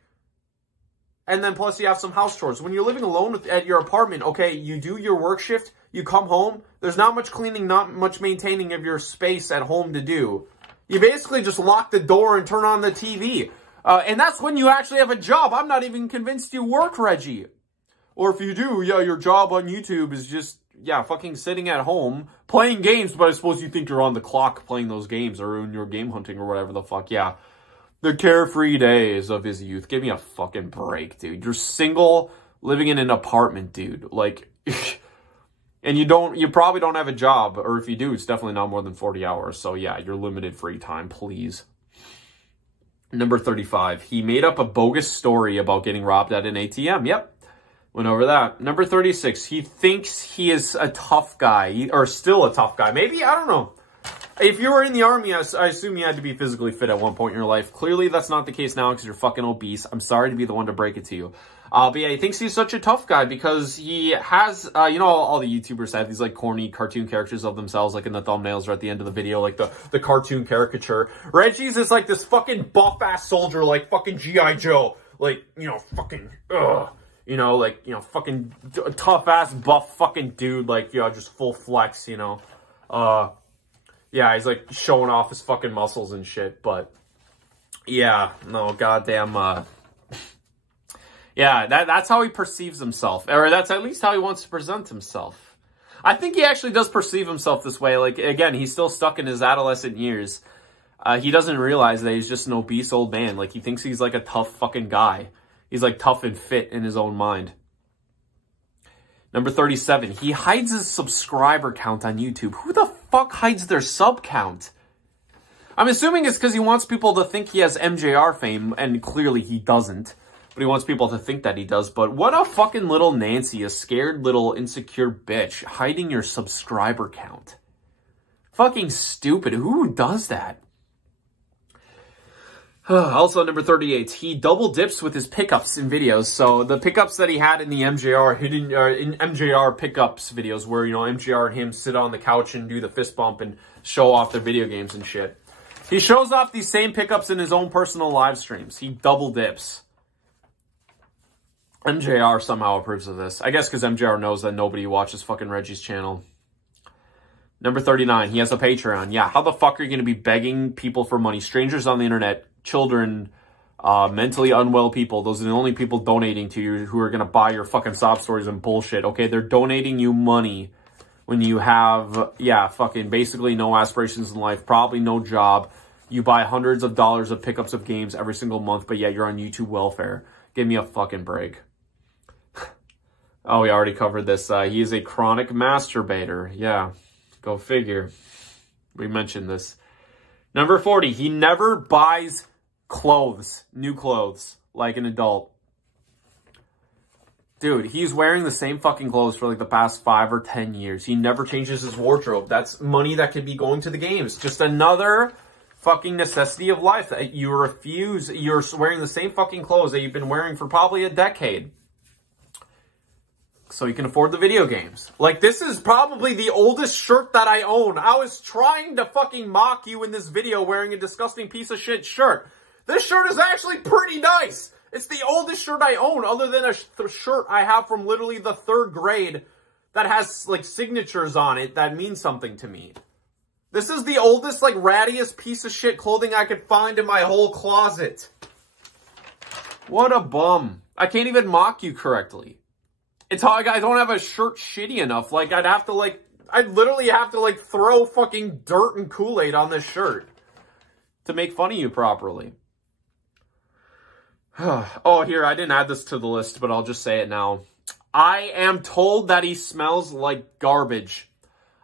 And then plus you have some house chores. When you're living alone at your apartment, okay, you do your work shift, you come home, there's not much cleaning, not much maintaining of your space at home to do. You basically just lock the door and turn on the TV. And that's when you actually have a job. I'm not even convinced you work, Reggie. Or if you do, yeah, your job on YouTube is just, yeah, fucking sitting at home playing games. But I suppose you think you're on the clock playing those games or in your game hunting or whatever the fuck. Yeah. The carefree days of his youth. Give me a fucking break, dude. You're single, living in an apartment, dude. Like, and you probably don't have a job, or if you do, it's definitely not more than 40 hours. So yeah, you're limited free time, please. Number 35. He made up a bogus story about getting robbed at an ATM. Yep. Went over that. Number 36. He thinks he is a tough guy, or still a tough guy. Maybe, I don't know. If you were in the army, I assume you had to be physically fit at one point in your life. Clearly, that's not the case now because you're fucking obese. I'm sorry to be the one to break it to you. But yeah, he thinks he's such a tough guy because he has, you know, all the YouTubers have these, like, corny cartoon characters of themselves, like, in the thumbnails or at the end of the video, like, the cartoon caricature. Reggie's is, like, this fucking buff-ass soldier, like, fucking G.I. Joe. Like, you know, fucking, you know, like, you know, fucking tough-ass buff fucking dude, like, you know, just full flex, you know. Yeah, he's, like, showing off his fucking muscles and shit, but, yeah, no, goddamn, yeah, that's how he perceives himself, or that's at least how he wants to present himself. I think he actually does perceive himself this way. Like, again, he's still stuck in his adolescent years. He doesn't realize that he's just an obese old man. Like, he thinks he's, like, a tough fucking guy. He's, like, tough and fit in his own mind. Number 37, he hides his subscriber count on YouTube. Who the fuck hides their sub count? I'm assuming it's because he wants people to think he has MJR fame, and clearly he doesn't. But he wants people to think that he does. But what a fucking little Nancy, a scared little insecure bitch, hiding your subscriber count. Fucking stupid. Who does that? Also, number 38, he double dips with his pickups in videos. So the pickups that he had in the MJR in MJR pickups videos, where, you know, MJR and him sit on the couch and do the fist bump and show off their video games and shit. He shows off these same pickups in his own personal live streams. He double dips. MJR somehow approves of this. I guess because MJR knows that nobody watches fucking Reggie's channel. Number 39, he has a Patreon. Yeah, how the fuck are you going to be begging people for money? Strangers on the internet, children, mentally unwell people. Those are the only people donating to you who are going to buy your fucking sob stories and bullshit. Okay, they're donating you money when you have, yeah, fucking basically no aspirations in life, probably no job. You buy hundreds of dollars of pickups of games every single month, but yeah, you're on YouTube welfare. Give me a fucking break. Oh, we already covered this. He is a chronic masturbator. Yeah, go figure. We mentioned this. Number 40, he never buys clothes, new clothes, like an adult. Dude, he's wearing the same fucking clothes for like the past 5 or 10 years. He never changes his wardrobe. That's money that could be going to the games. Just another fucking necessity of life that you refuse. You're wearing the same fucking clothes that you've been wearing for probably a decade. So you can afford the video games. Like, this is probably the oldest shirt that I own. I was trying to fucking mock you in this video wearing a disgusting piece of shit shirt. This shirt is actually pretty nice. It's the oldest shirt I own, other than a shirt I have from literally the 3rd grade that has, like, signatures on it that mean something to me. This is the oldest, like, rattiest piece of shit clothing I could find in my whole closet. What a bum. I can't even mock you correctly. It's how I don't have a shirt shitty enough. Like, I'd literally have to, like, throw fucking dirt and Kool-Aid on this shirt to make fun of you properly. Oh, here, I didn't add this to the list, but I'll just say it now. I am told that he smells like garbage.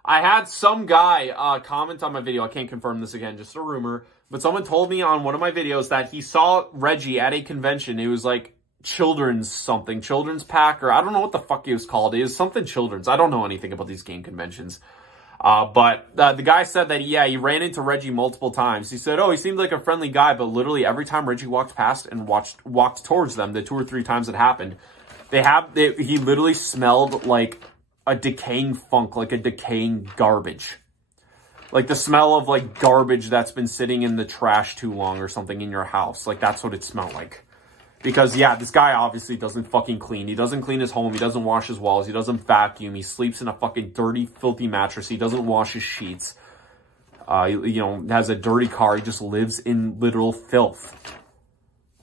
I had some guy comment on my video. I can't confirm this again, just a rumor. But someone told me on one of my videos that he saw Reggie at a convention. It was like children's pack, or I don't know what the fuck it was called. It was something children's. I don't know anything about these game conventions. But the guy said that, yeah, he ran into Reggie multiple times. He said, oh, he seemed like a friendly guy, but literally every time Reggie walked past and walked towards them, the 2 or 3 times it happened, he literally smelled like a decaying funk, like a decaying garbage. Like the smell of like garbage that's been sitting in the trash too long or something in your house. Like that's what it smelled like. Because, yeah, this guy obviously doesn't fucking clean. He doesn't clean his home. He doesn't wash his walls. He doesn't vacuum. He sleeps in a fucking dirty, filthy mattress. He doesn't wash his sheets. You know, has a dirty car. He just lives in literal filth.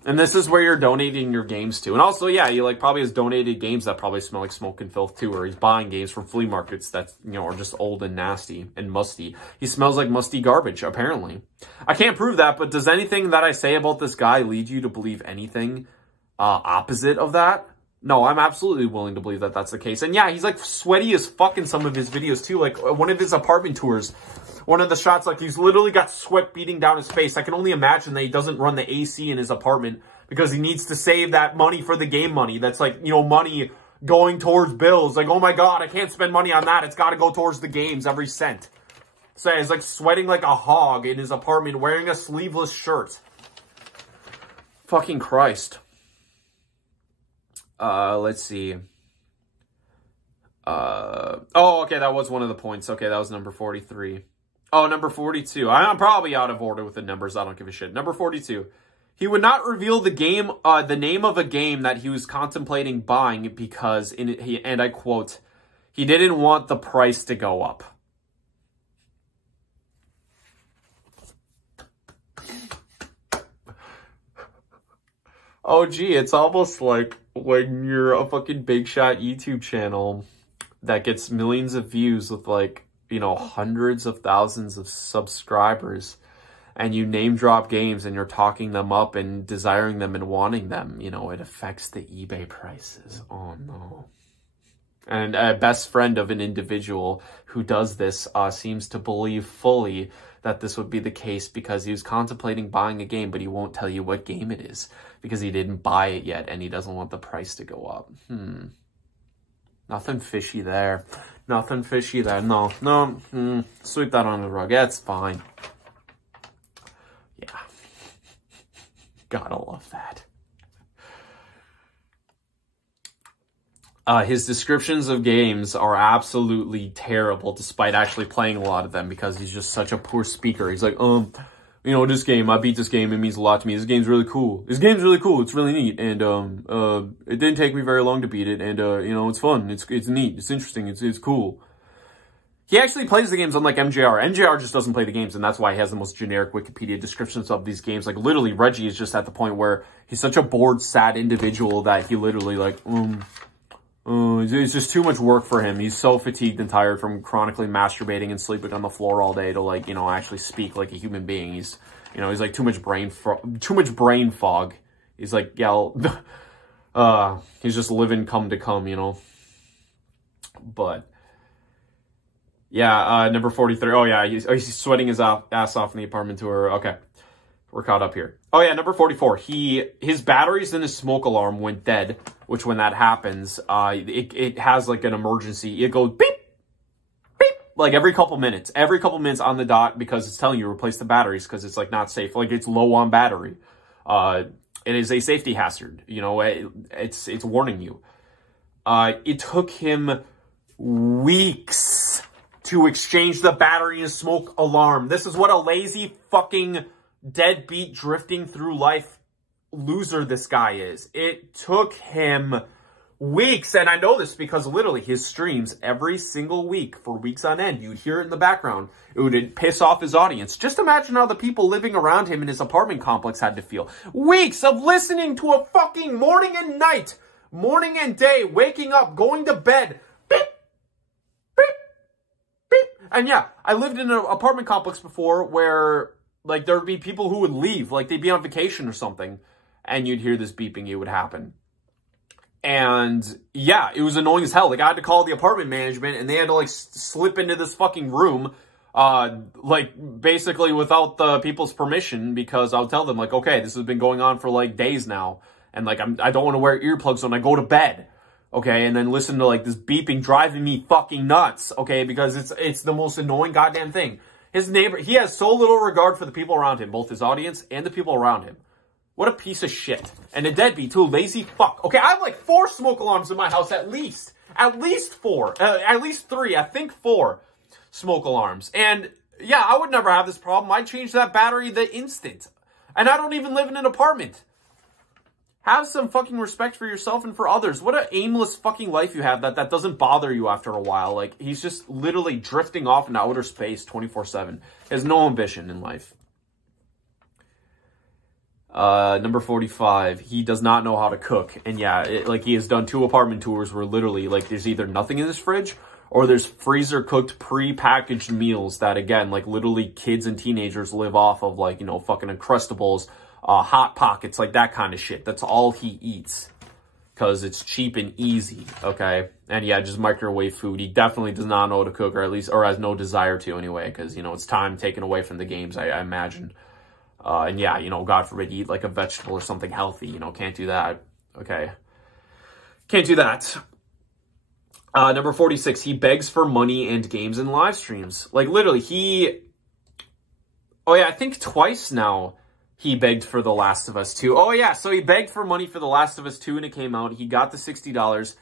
And this is where you're donating your games to. And also, yeah, he like probably has donated games that probably smell like smoke and filth too. Or he's buying games from flea markets that, you know, are just old and nasty and musty. He smells like musty garbage, apparently. I can't prove that, but does anything that I say about this guy lead you to believe anything opposite of that? No, I'm absolutely willing to believe that that's the case. And yeah, he's like sweaty as fuck in some of his videos too. Like one of his apartment tours, one of the shots, like he's literally got sweat beating down his face. I can only imagine that he doesn't run the AC in his apartment because he needs to save that money for the game money. That's like, you know, money going towards bills. Like, oh my God, I can't spend money on that. It's got to go towards the games, every cent. So he's like sweating like a hog in his apartment wearing a sleeveless shirt. Fucking Christ. Let's see. Oh, okay, that was one of the points. Okay, that was number 43. Oh, number 42. I'm probably out of order with the numbers. I don't give a shit. Number 42. He would not reveal the game, the name of a game that he was contemplating buying because, and I quote, he didn't want the price to go up. Oh, gee, it's almost like when you're a fucking big shot YouTube channel that gets millions of views with like, you know, hundreds of thousands of subscribers, and you name drop games and you're talking them up and desiring them and wanting them, you know, it affects the eBay prices. Oh no. And a best friend of an individual who does this seems to believe fully that this would be the case because he was contemplating buying a game, but he won't tell you what game it is because he didn't buy it yet and he doesn't want the price to go up. Nothing fishy there. Nothing fishy there. No. Sweep that on the rug. Yeah, it's fine. Yeah. Gotta love that. His descriptions of games are absolutely terrible, despite actually playing a lot of them, because he's just such a poor speaker. He's like, you know, this game, I beat this game, it means a lot to me. This game's really cool. This game's really cool. It's really neat. And, it didn't take me very long to beat it. And, you know, it's fun. It's neat. It's interesting. It's cool. He actually plays the games unlike MJR. MJR just doesn't play the games, and that's why he has the most generic Wikipedia descriptions of these games. Like, literally, Reggie is just at the point where he's such a bored, sad individual that he literally, like, it's just too much work for him. He's so fatigued and tired from chronically masturbating and sleeping on the floor all day to, like, you know, actually speak like a human being. He's, you know, he's like too much brain fog. He's like, yeah, he's just living come to come, you know. But yeah, number 43. Oh yeah, he's sweating his ass off in the apartment tour. Okay, we're caught up here. Oh yeah, number 44. His batteries in his smoke alarm went dead, which when that happens, it has like an emergency. It goes beep, beep, like every couple minutes on the dot, because it's telling you to replace the batteries because it's like not safe. Like it's low on battery. It is a safety hazard. You know, it's warning you. It took him weeks to exchange the battery in his smoke alarm. This is what a lazy fucking deadbeat drifting through life loser this guy is. It took him weeks, and I know this because literally his streams every single week for weeks on end, you'd hear it in the background. It would piss off his audience. Just imagine how the people living around him in his apartment complex had to feel. Weeks of listening to a fucking morning and night, morning and day, waking up, going to bed, beep, beep, beep. And yeah, I lived in an apartment complex before where like there would be people who would leave, like they'd be on vacation or something, and you'd hear this beeping, it would happen. And yeah, it was annoying as hell. Like I had to call the apartment management and they had to like slip into this fucking room, like basically without the people's permission, because I'll tell them like, okay, this has been going on for like days now. And like, I don't want to wear earplugs when I go to bed. Okay. And then listen to like this beeping driving me fucking nuts. Okay. Because it's the most annoying goddamn thing. His neighbor, he has so little regard for the people around him, both his audience and the people around him. What a piece of shit. And a deadbeat too, lazy fuck. Okay, I have like 4 smoke alarms in my house at least. At least 4. At least 3, I think 4 smoke alarms. And yeah, I would never have this problem. I'd change that battery the instant. And I don't even live in an apartment. Have some fucking respect for yourself and for others. What an aimless fucking life you have that doesn't bother you after a while. Like, he's just literally drifting off into outer space 24/7. He has no ambition in life. Number 45, he does not know how to cook. And yeah, like he has done 2 apartment tours where literally like there's either nothing in this fridge or there's freezer cooked pre-packaged meals that again, like literally kids and teenagers live off of, like, you know, fucking Uncrustables, Hot Pockets, like that kind of shit. That's all he eats because it's cheap and easy. Okay. And yeah, just microwave food. He definitely does not know how to cook, or at least, or has no desire to anyway, because, you know, it's time taken away from the games, I imagine. And yeah, you know, God forbid you eat like a vegetable or something healthy, you know, can't do that. Okay. Can't do that. Number 46, he begs for money and games and live streams. Like literally oh yeah, I think twice now he begged for The Last of Us 2. Oh yeah, so he begged for money for The Last of Us 2 and it came out. He got the $60,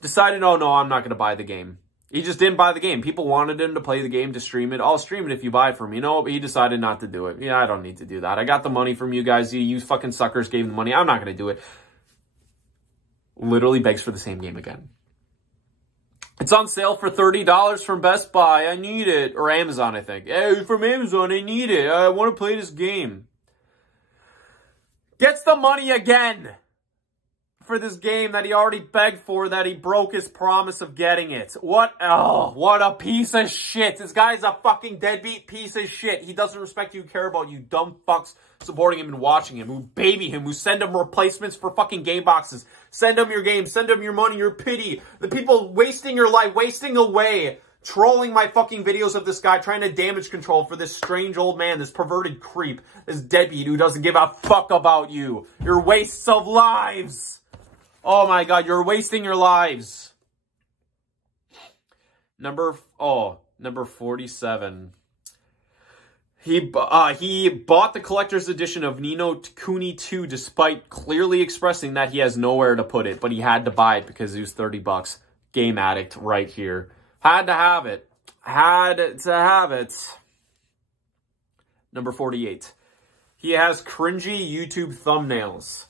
decided, oh no, I'm not going to buy the game. He just didn't buy the game. People wanted him to play the game, to stream it. I'll stream it if you buy it from me. No, but he decided not to do it. Yeah, I don't need to do that. I got the money from you guys. You fucking suckers gave the money. I'm not going to do it. Literally begs for the same game again. It's on sale for $30 from Best Buy. I need it. Or Amazon, I think. Hey, from Amazon, I need it. I want to play this game. Gets the money again for this game that he already begged for, that he broke his promise of getting it. What a piece of shit. This guy's a fucking deadbeat piece of shit. He doesn't respect you, care about you dumb fucks supporting him and watching him, who baby him, who send him replacements for fucking game boxes. Send him your game, send him your money, your pity. The people wasting your life, wasting away, trolling my fucking videos of this guy, trying to damage control for this strange old man, this perverted creep, this deadbeat who doesn't give a fuck about you. Your wastes of lives. Oh my God, you're wasting your lives. Number 47. He bought the collector's edition of Ni no Kuni 2 despite clearly expressing that he has nowhere to put it, but he had to buy it because it was $30. Game addict right here. Had to have it. Had to have it. Number 48. He has cringy YouTube thumbnails.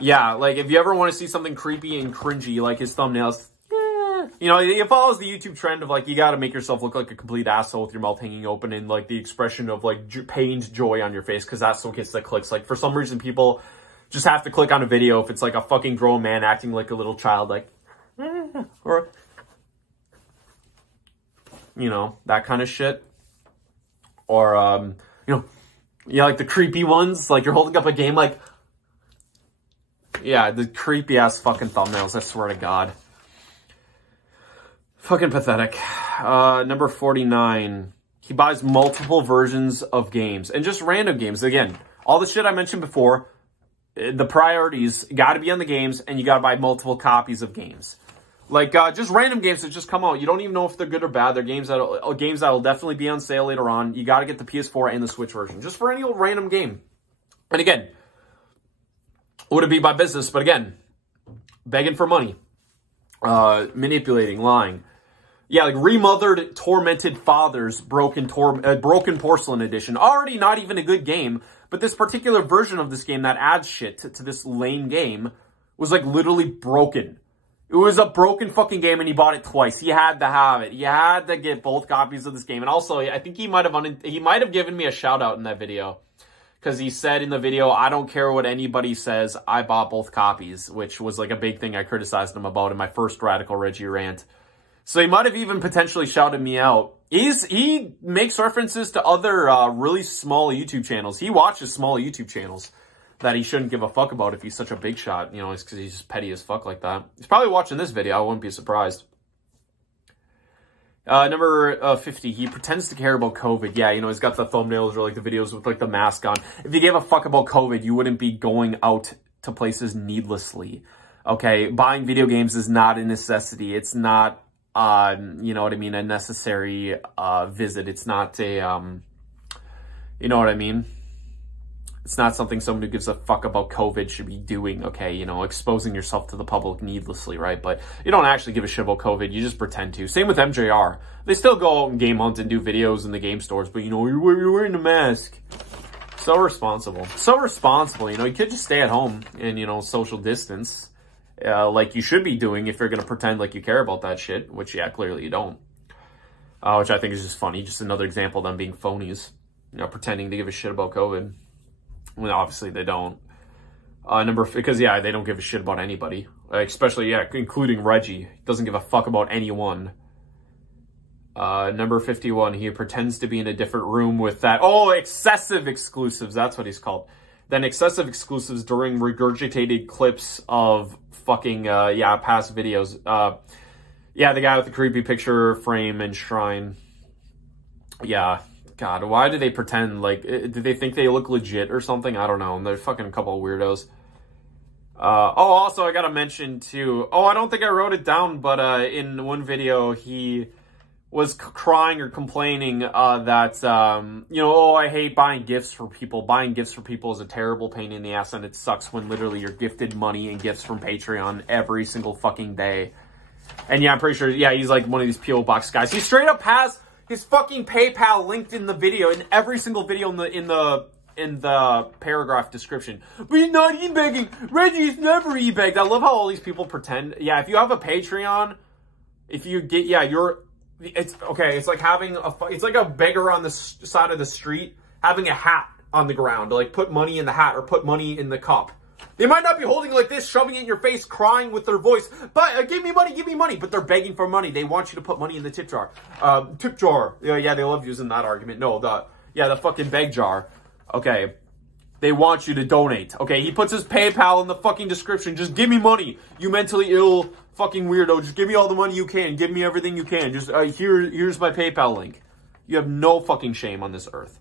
Yeah, like, if you ever want to see something creepy and cringy, like his thumbnails, you know, it follows the YouTube trend of, like, you gotta make yourself look like a complete asshole with your mouth hanging open and, like, the expression of, like, pained joy on your face, because that's what gets the clicks. Like, for some reason, people just have to click on a video if it's, like, a fucking grown man acting like a little child, like, or, you know, that kind of shit. Or, you know, like, the creepy ones, like, you're holding up a game, like, yeah, the creepy-ass fucking thumbnails, I swear to God. Fucking pathetic. Number 49. He buys multiple versions of games and just random games. Again, all the shit I mentioned before, the priorities got to be on the games, and you got to buy multiple copies of games. Like, just random games that just come out. You don't even know if they're good or bad. They're games that'll definitely be on sale later on. You got to get the PS4 and the Switch version. Just for any old random game. And again, would it be by business? But again, begging for money. Manipulating, lying. Yeah, like Remothered Tormented Fathers Broken Porcelain Edition. Already not even a good game, but this particular version of this game that adds shit to this lame game was like literally broken. It was a broken fucking game, and he bought it twice. He had to have it. He had to get both copies of this game. And also, I think he might have given me a shout out in that video, because he said in the video, "I don't care what anybody says, I bought both copies," which was like a big thing I criticized him about in my first Radical Reggie rant. So he might have even potentially shouted me out. He makes references to other really small YouTube channels. He watches small YouTube channels that he shouldn't give a fuck about if he's such a big shot. You know, it's because he's just petty as fuck like that. He's probably watching this video. I wouldn't be surprised. Number 50, he pretends to care about COVID. Yeah, you know, he's got the thumbnails or like the videos with like the mask on. If you gave a fuck about COVID, you wouldn't be going out to places needlessly. Okay, buying video games is not a necessity. It's not, you know what I mean, a necessary visit. It's not a, you know what I mean? It's not something someone who gives a fuck about COVID should be doing, okay? You know, exposing yourself to the public needlessly, right? But you don't actually give a shit about COVID. You just pretend to. Same with MJR. They still go out and game hunt and do videos in the game stores, but, you know, you're wearing a mask. So responsible. So responsible, you know? You could just stay at home and, you know, social distance, like you should be doing if you're going to pretend like you care about that shit, which, yeah, clearly you don't. Which I think is just funny. Just another example of them being phonies, you know, pretending to give a shit about COVID. Well, obviously they don't. Because, yeah, they don't give a shit about anybody. Especially, yeah, including Reggie. Doesn't give a fuck about anyone. Number 51, he pretends to be in a different room with that. Oh, excessive exclusives. That's what he's called. Then excessive exclusives during regurgitated clips of fucking, yeah, past videos. Yeah, the guy with the creepy picture frame and shrine. Yeah. God, why do they pretend? Like, do they think they look legit or something? I don't know. They're fucking a couple of weirdos. Oh, also, I gotta mention, too. Oh, I don't think I wrote it down, but in one video, he was crying or complaining that, you know, oh, I hate buying gifts for people. Buying gifts for people is a terrible pain in the ass, and it sucks when literally you're gifted money and gifts from Patreon every single fucking day. And, yeah, I'm pretty sure, yeah, he's like one of these P.O. Box guys. He straight up has his fucking PayPal linked in the video, in every single video in the paragraph description. But he's not e-begging. Reggie's never e-begged. I love how all these people pretend. Yeah, if you have a Patreon, if you get, yeah, it's okay. It's like having it's like a beggar on the side of the street having a hat on the ground. Like, put money in the hat or put money in the cup. They might not be holding it like this, shoving it in your face, crying with their voice. But give me money. But they're begging for money. They want you to put money in the tip jar. Tip jar. Yeah, they love using that argument. No, the fucking beg jar. Okay. They want you to donate. Okay, he puts his PayPal in the fucking description. Just give me money. You mentally ill fucking weirdo. Just give me all the money you can. Give me everything you can. Just, here's my PayPal link. You have no fucking shame on this earth.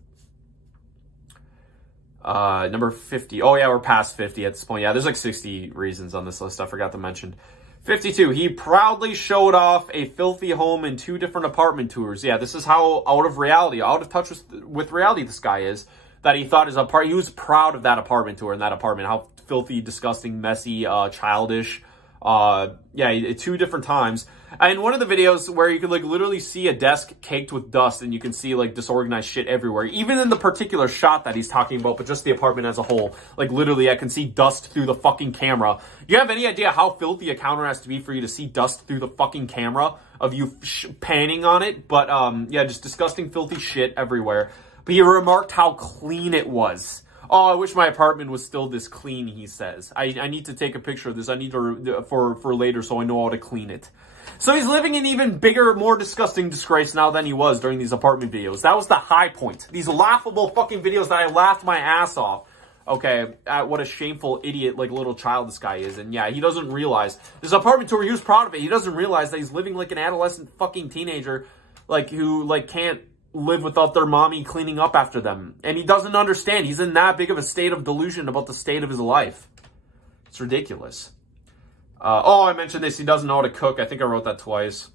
Number 50. Oh, yeah, we're past 50 at this point. Yeah, there's like 60 reasons on this list I forgot to mention. 52. He proudly showed off a filthy home in 2 different apartment tours. Yeah, this is how out of touch with reality this guy is. That he thought he was proud of that apartment tour in that apartment. How filthy, disgusting, messy, childish. Yeah, 2 different times. And one of the videos where you could like literally see a desk caked with dust and you can see like disorganized shit everywhere. Even in the particular shot that he's talking about, but just the apartment as a whole. Like literally I can see dust through the fucking camera. Do you have any idea how filthy a counter has to be for you to see dust through the fucking camera of you panning on it? But yeah, just disgusting, filthy shit everywhere. But he remarked how clean it was. Oh, I wish my apartment was still this clean, he says. I need to take a picture of this. I need to, for later so I know how to clean it. So he's living in even bigger, more disgusting disgrace now than he was during these apartment videos. That was the high point. These laughable fucking videos that I laughed my ass off. okay, at what a shameful idiot, like, little child this guy is. And yeah, he doesn't realize, this apartment tour, he was proud of it. He doesn't realize that he's living like an adolescent fucking teenager, like, who, like, can't live without their mommy cleaning up after them. And he doesn't understand. He's in that big of a state of delusion about the state of his life. It's ridiculous. Oh, I mentioned this. He doesn't know how to cook. I think I wrote that twice.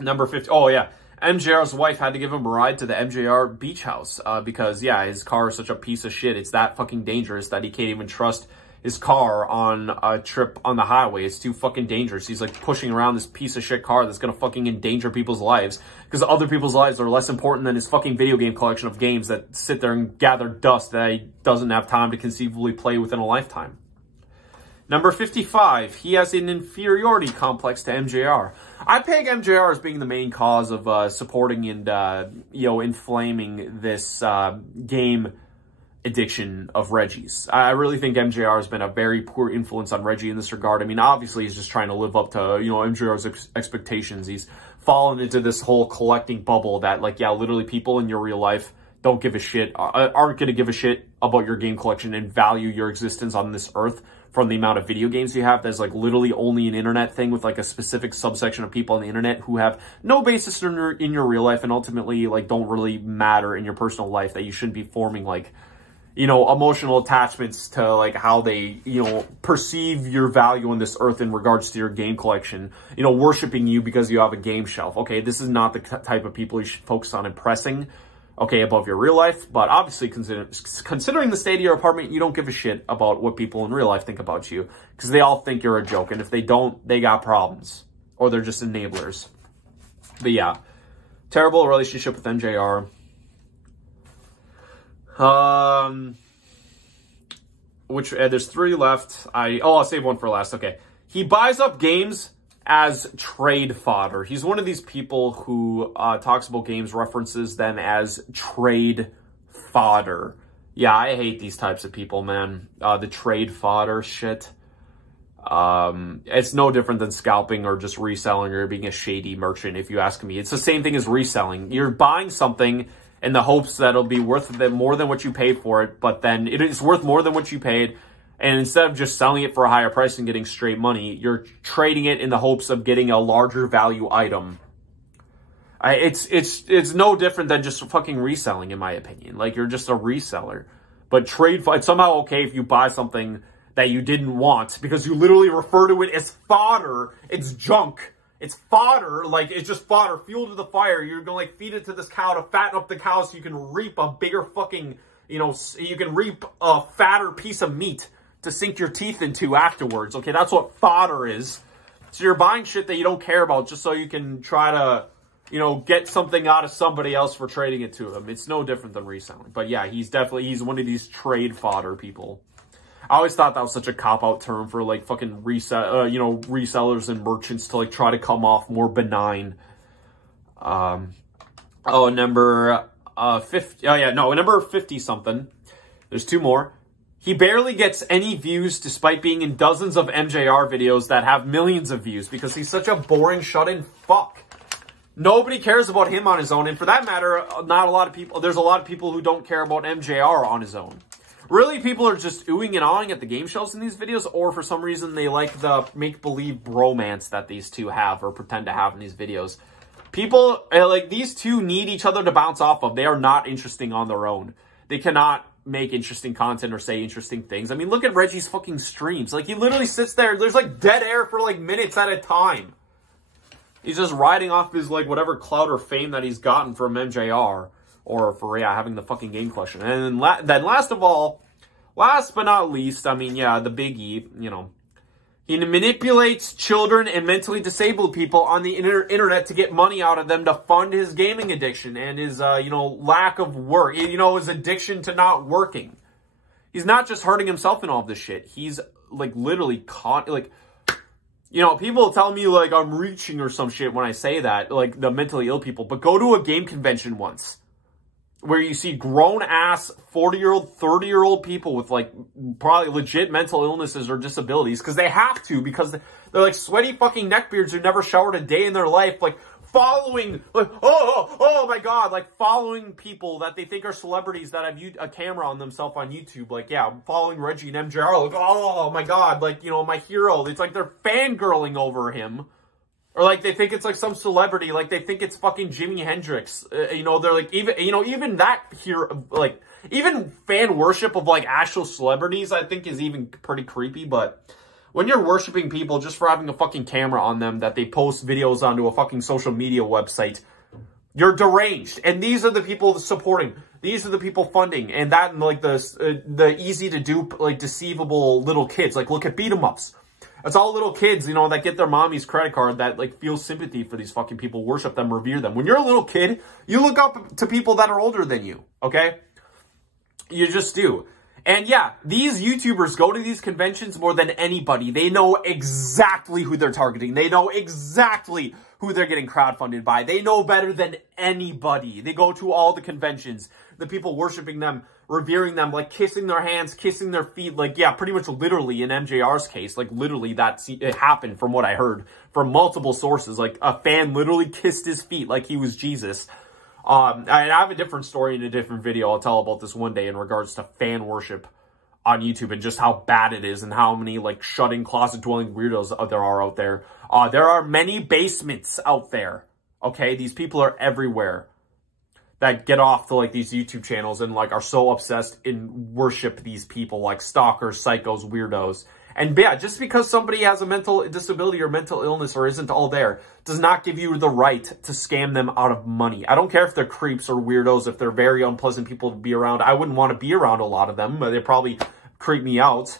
Number 50. Oh, yeah. MJR's wife had to give him a ride to the MJR beach house because, yeah, his car is such a piece of shit. It's that fucking dangerous that he can't even trust his car on a trip on the highway. It's too fucking dangerous. He's, like, pushing around this piece of shit car that's gonna fucking endanger people's lives because other people's lives are less important than his fucking video game collection of games that sit there and gather dust that he doesn't have time to conceivably play within a lifetime. Number 55, he has an inferiority complex to MJR. I peg MJR as being the main cause of supporting and, you know, inflaming this game addiction of Reggie's. I really think MJR has been a very poor influence on Reggie in this regard. I mean, obviously, he's just trying to live up to, you know, MJR's expectations. He's fallen into this whole collecting bubble that, like, yeah, literally people in your real life don't give a shit, aren't going to give a shit about your game collection and value your existence on this earth from the amount of video games you have. There's, like, literally only an internet thing with, like, a specific subsection of people on the internet who have no basis in your real life and ultimately, like, don't really matter in your personal life, that you shouldn't be forming, like, you know, emotional attachments to, like, how they, you know, perceive your value on this earth in regards to your game collection, you know, worshiping you because you have a game shelf. Okay, this is not the type of people you should focus on impressing, okay, above your real life. But obviously, considering the state of your apartment, you don't give a shit about what people in real life think about you because they all think you're a joke. And if they don't, they got problems or they're just enablers. But yeah, terrible relationship with MJR. There's 3 left. I'll save one for last. Okay. He buys up games as trade fodder. He's one of these people who talks about games, references them as trade fodder. Yeah, I hate these types of people, man. The trade fodder shit. It's no different than scalping or just reselling or being a shady merchant, if you ask me. It's the same thing as reselling. You're buying something in the hopes that it'll be worth more than what you paid for it, but then it is worth more than what you paid, and instead of just selling it for a higher price and getting straight money, you're trading it in the hopes of getting a larger value item. It's no different than just fucking reselling, in my opinion. Like, you're just a reseller. But it's somehow okay if you buy something that you didn't want, because you literally refer to it as fodder. It's junk. It's fodder, like, it's just fodder, fuel to the fire. You're gonna, like, feed it to this cow to fatten up the cow so you can reap a bigger fucking, you know, you can reap a fatter piece of meat to sink your teeth into afterwards. Okay, that's what fodder is. So you're buying shit that you don't care about just so you can try to, you know, get something out of somebody else for trading it to them. It's no different than reselling. But yeah, he's one of these trade fodder people. I always thought that was such a cop-out term for, like, fucking resellers and merchants to, like, try to come off more benign. Number 50. Oh, yeah, no, number 50-something. There's 2 more. He barely gets any views despite being in dozens of MJR videos that have millions of views because he's such a boring shut-in fuck. Nobody cares about him on his own, and for that matter, there's a lot of people who don't care about MJR on his own. Really, people are just oohing and awing at the game shelves in these videos, or for some reason they like the make-believe bromance that these two have or pretend to have in these videos. People, like, these two need each other to bounce off of. They are not interesting on their own. They cannot make interesting content or say interesting things. I mean, look at Reggie's fucking streams. Like, he literally sits there. There's, like, dead air for, like, minutes at a time. He's just riding off his, like, whatever clout or fame that he's gotten from MJR. Or for, yeah, having the fucking game collection. And then last but not least, I mean, yeah, the biggie, you know. He manipulates children and mentally disabled people on the internet to get money out of them to fund his gaming addiction and his, you know, lack of work. You know, his addiction to not working. He's not just hurting himself in all of this shit. He's, like, literally caught, like, you know, people tell me, like, I'm reaching or some shit when I say that, like, the mentally ill people. But go to a game convention once, where you see grown-ass 40-year-old, 30-year-old people with, like, probably legit mental illnesses or disabilities, because they have to, because they're, like, sweaty fucking neckbeards who never showered a day in their life, like, following, like, oh my God, like following people that they think are celebrities that have a camera on themselves on YouTube. Like, yeah, I'm following Reggie and MJR. Like, oh my God, like, you know, my hero. It's like they're fangirling over him. Or like they think it's like some celebrity, like they think it's fucking Jimi Hendrix. You know, they're like, even that here, like, even fan worship of like actual celebrities, I think is even pretty creepy. But when you're worshiping people just for having a fucking camera on them that they post videos onto a fucking social media website, you're deranged. And these are the people supporting. These are the people funding. And that, and like the easy to dupe, like deceivable little kids. Like, look at beat 'em ups. It's all little kids, you know, that get their mommy's credit card that, like, feel sympathy for these fucking people, worship them, revere them. When you're a little kid, you look up to people that are older than you, okay? You just do. And yeah, these YouTubers go to these conventions more than anybody. They know exactly who they're targeting. They know exactly who they're getting crowdfunded by. They know better than anybody. They go to all the conventions. The people worshiping them, revering them, like kissing their hands, kissing their feet. Like, yeah, pretty much literally in MJR's case, like literally it happened from what I heard from multiple sources. Like a fan literally kissed his feet like he was Jesus. I have a different story in a different video. I'll tell about this one day in regards to fan worship on YouTube and just how bad it is and how many like shut-in closet-dwelling weirdos there are out there. There are many basements out there, okay? These people are everywhere that get off to like these YouTube channels and like are so obsessed and worship these people like stalkers, psychos, weirdos. And yeah, just because somebody has a mental disability or mental illness or isn't all there does not give you the right to scam them out of money. I don't care if they're creeps or weirdos, if they're very unpleasant people to be around. I wouldn't want to be around a lot of them, but they probably creep me out.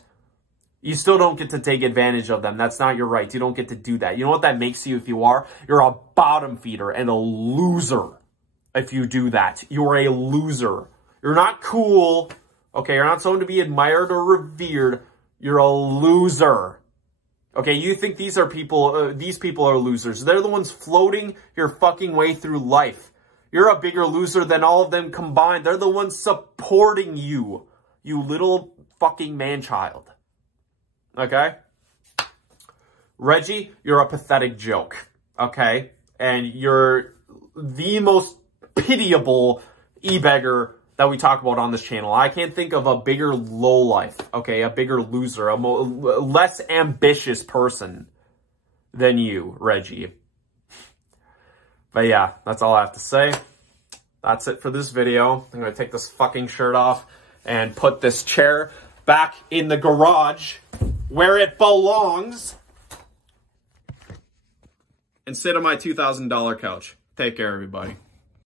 You still don't get to take advantage of them. That's not your right. You don't get to do that. You know what that makes you if you are? You're a bottom feeder and a loser if you do that. You're a loser. You're not cool. Okay, you're not someone to be admired or revered. You're a loser. Okay, you think these people are losers. They're the ones floating your fucking way through life. You're a bigger loser than all of them combined. They're the ones supporting you, you little fucking man-child. Okay? Reggie, you're a pathetic joke. Okay? And you're the most pitiable e-beggar that we talk about on this channel. I can't think of a bigger lowlife, okay? A bigger loser, a less ambitious person than you, Reggie. But yeah, that's all I have to say. That's it for this video. I'm going to take this fucking shirt off and put this chair back in the garage where it belongs and sit on my $2,000 couch. Take care, everybody.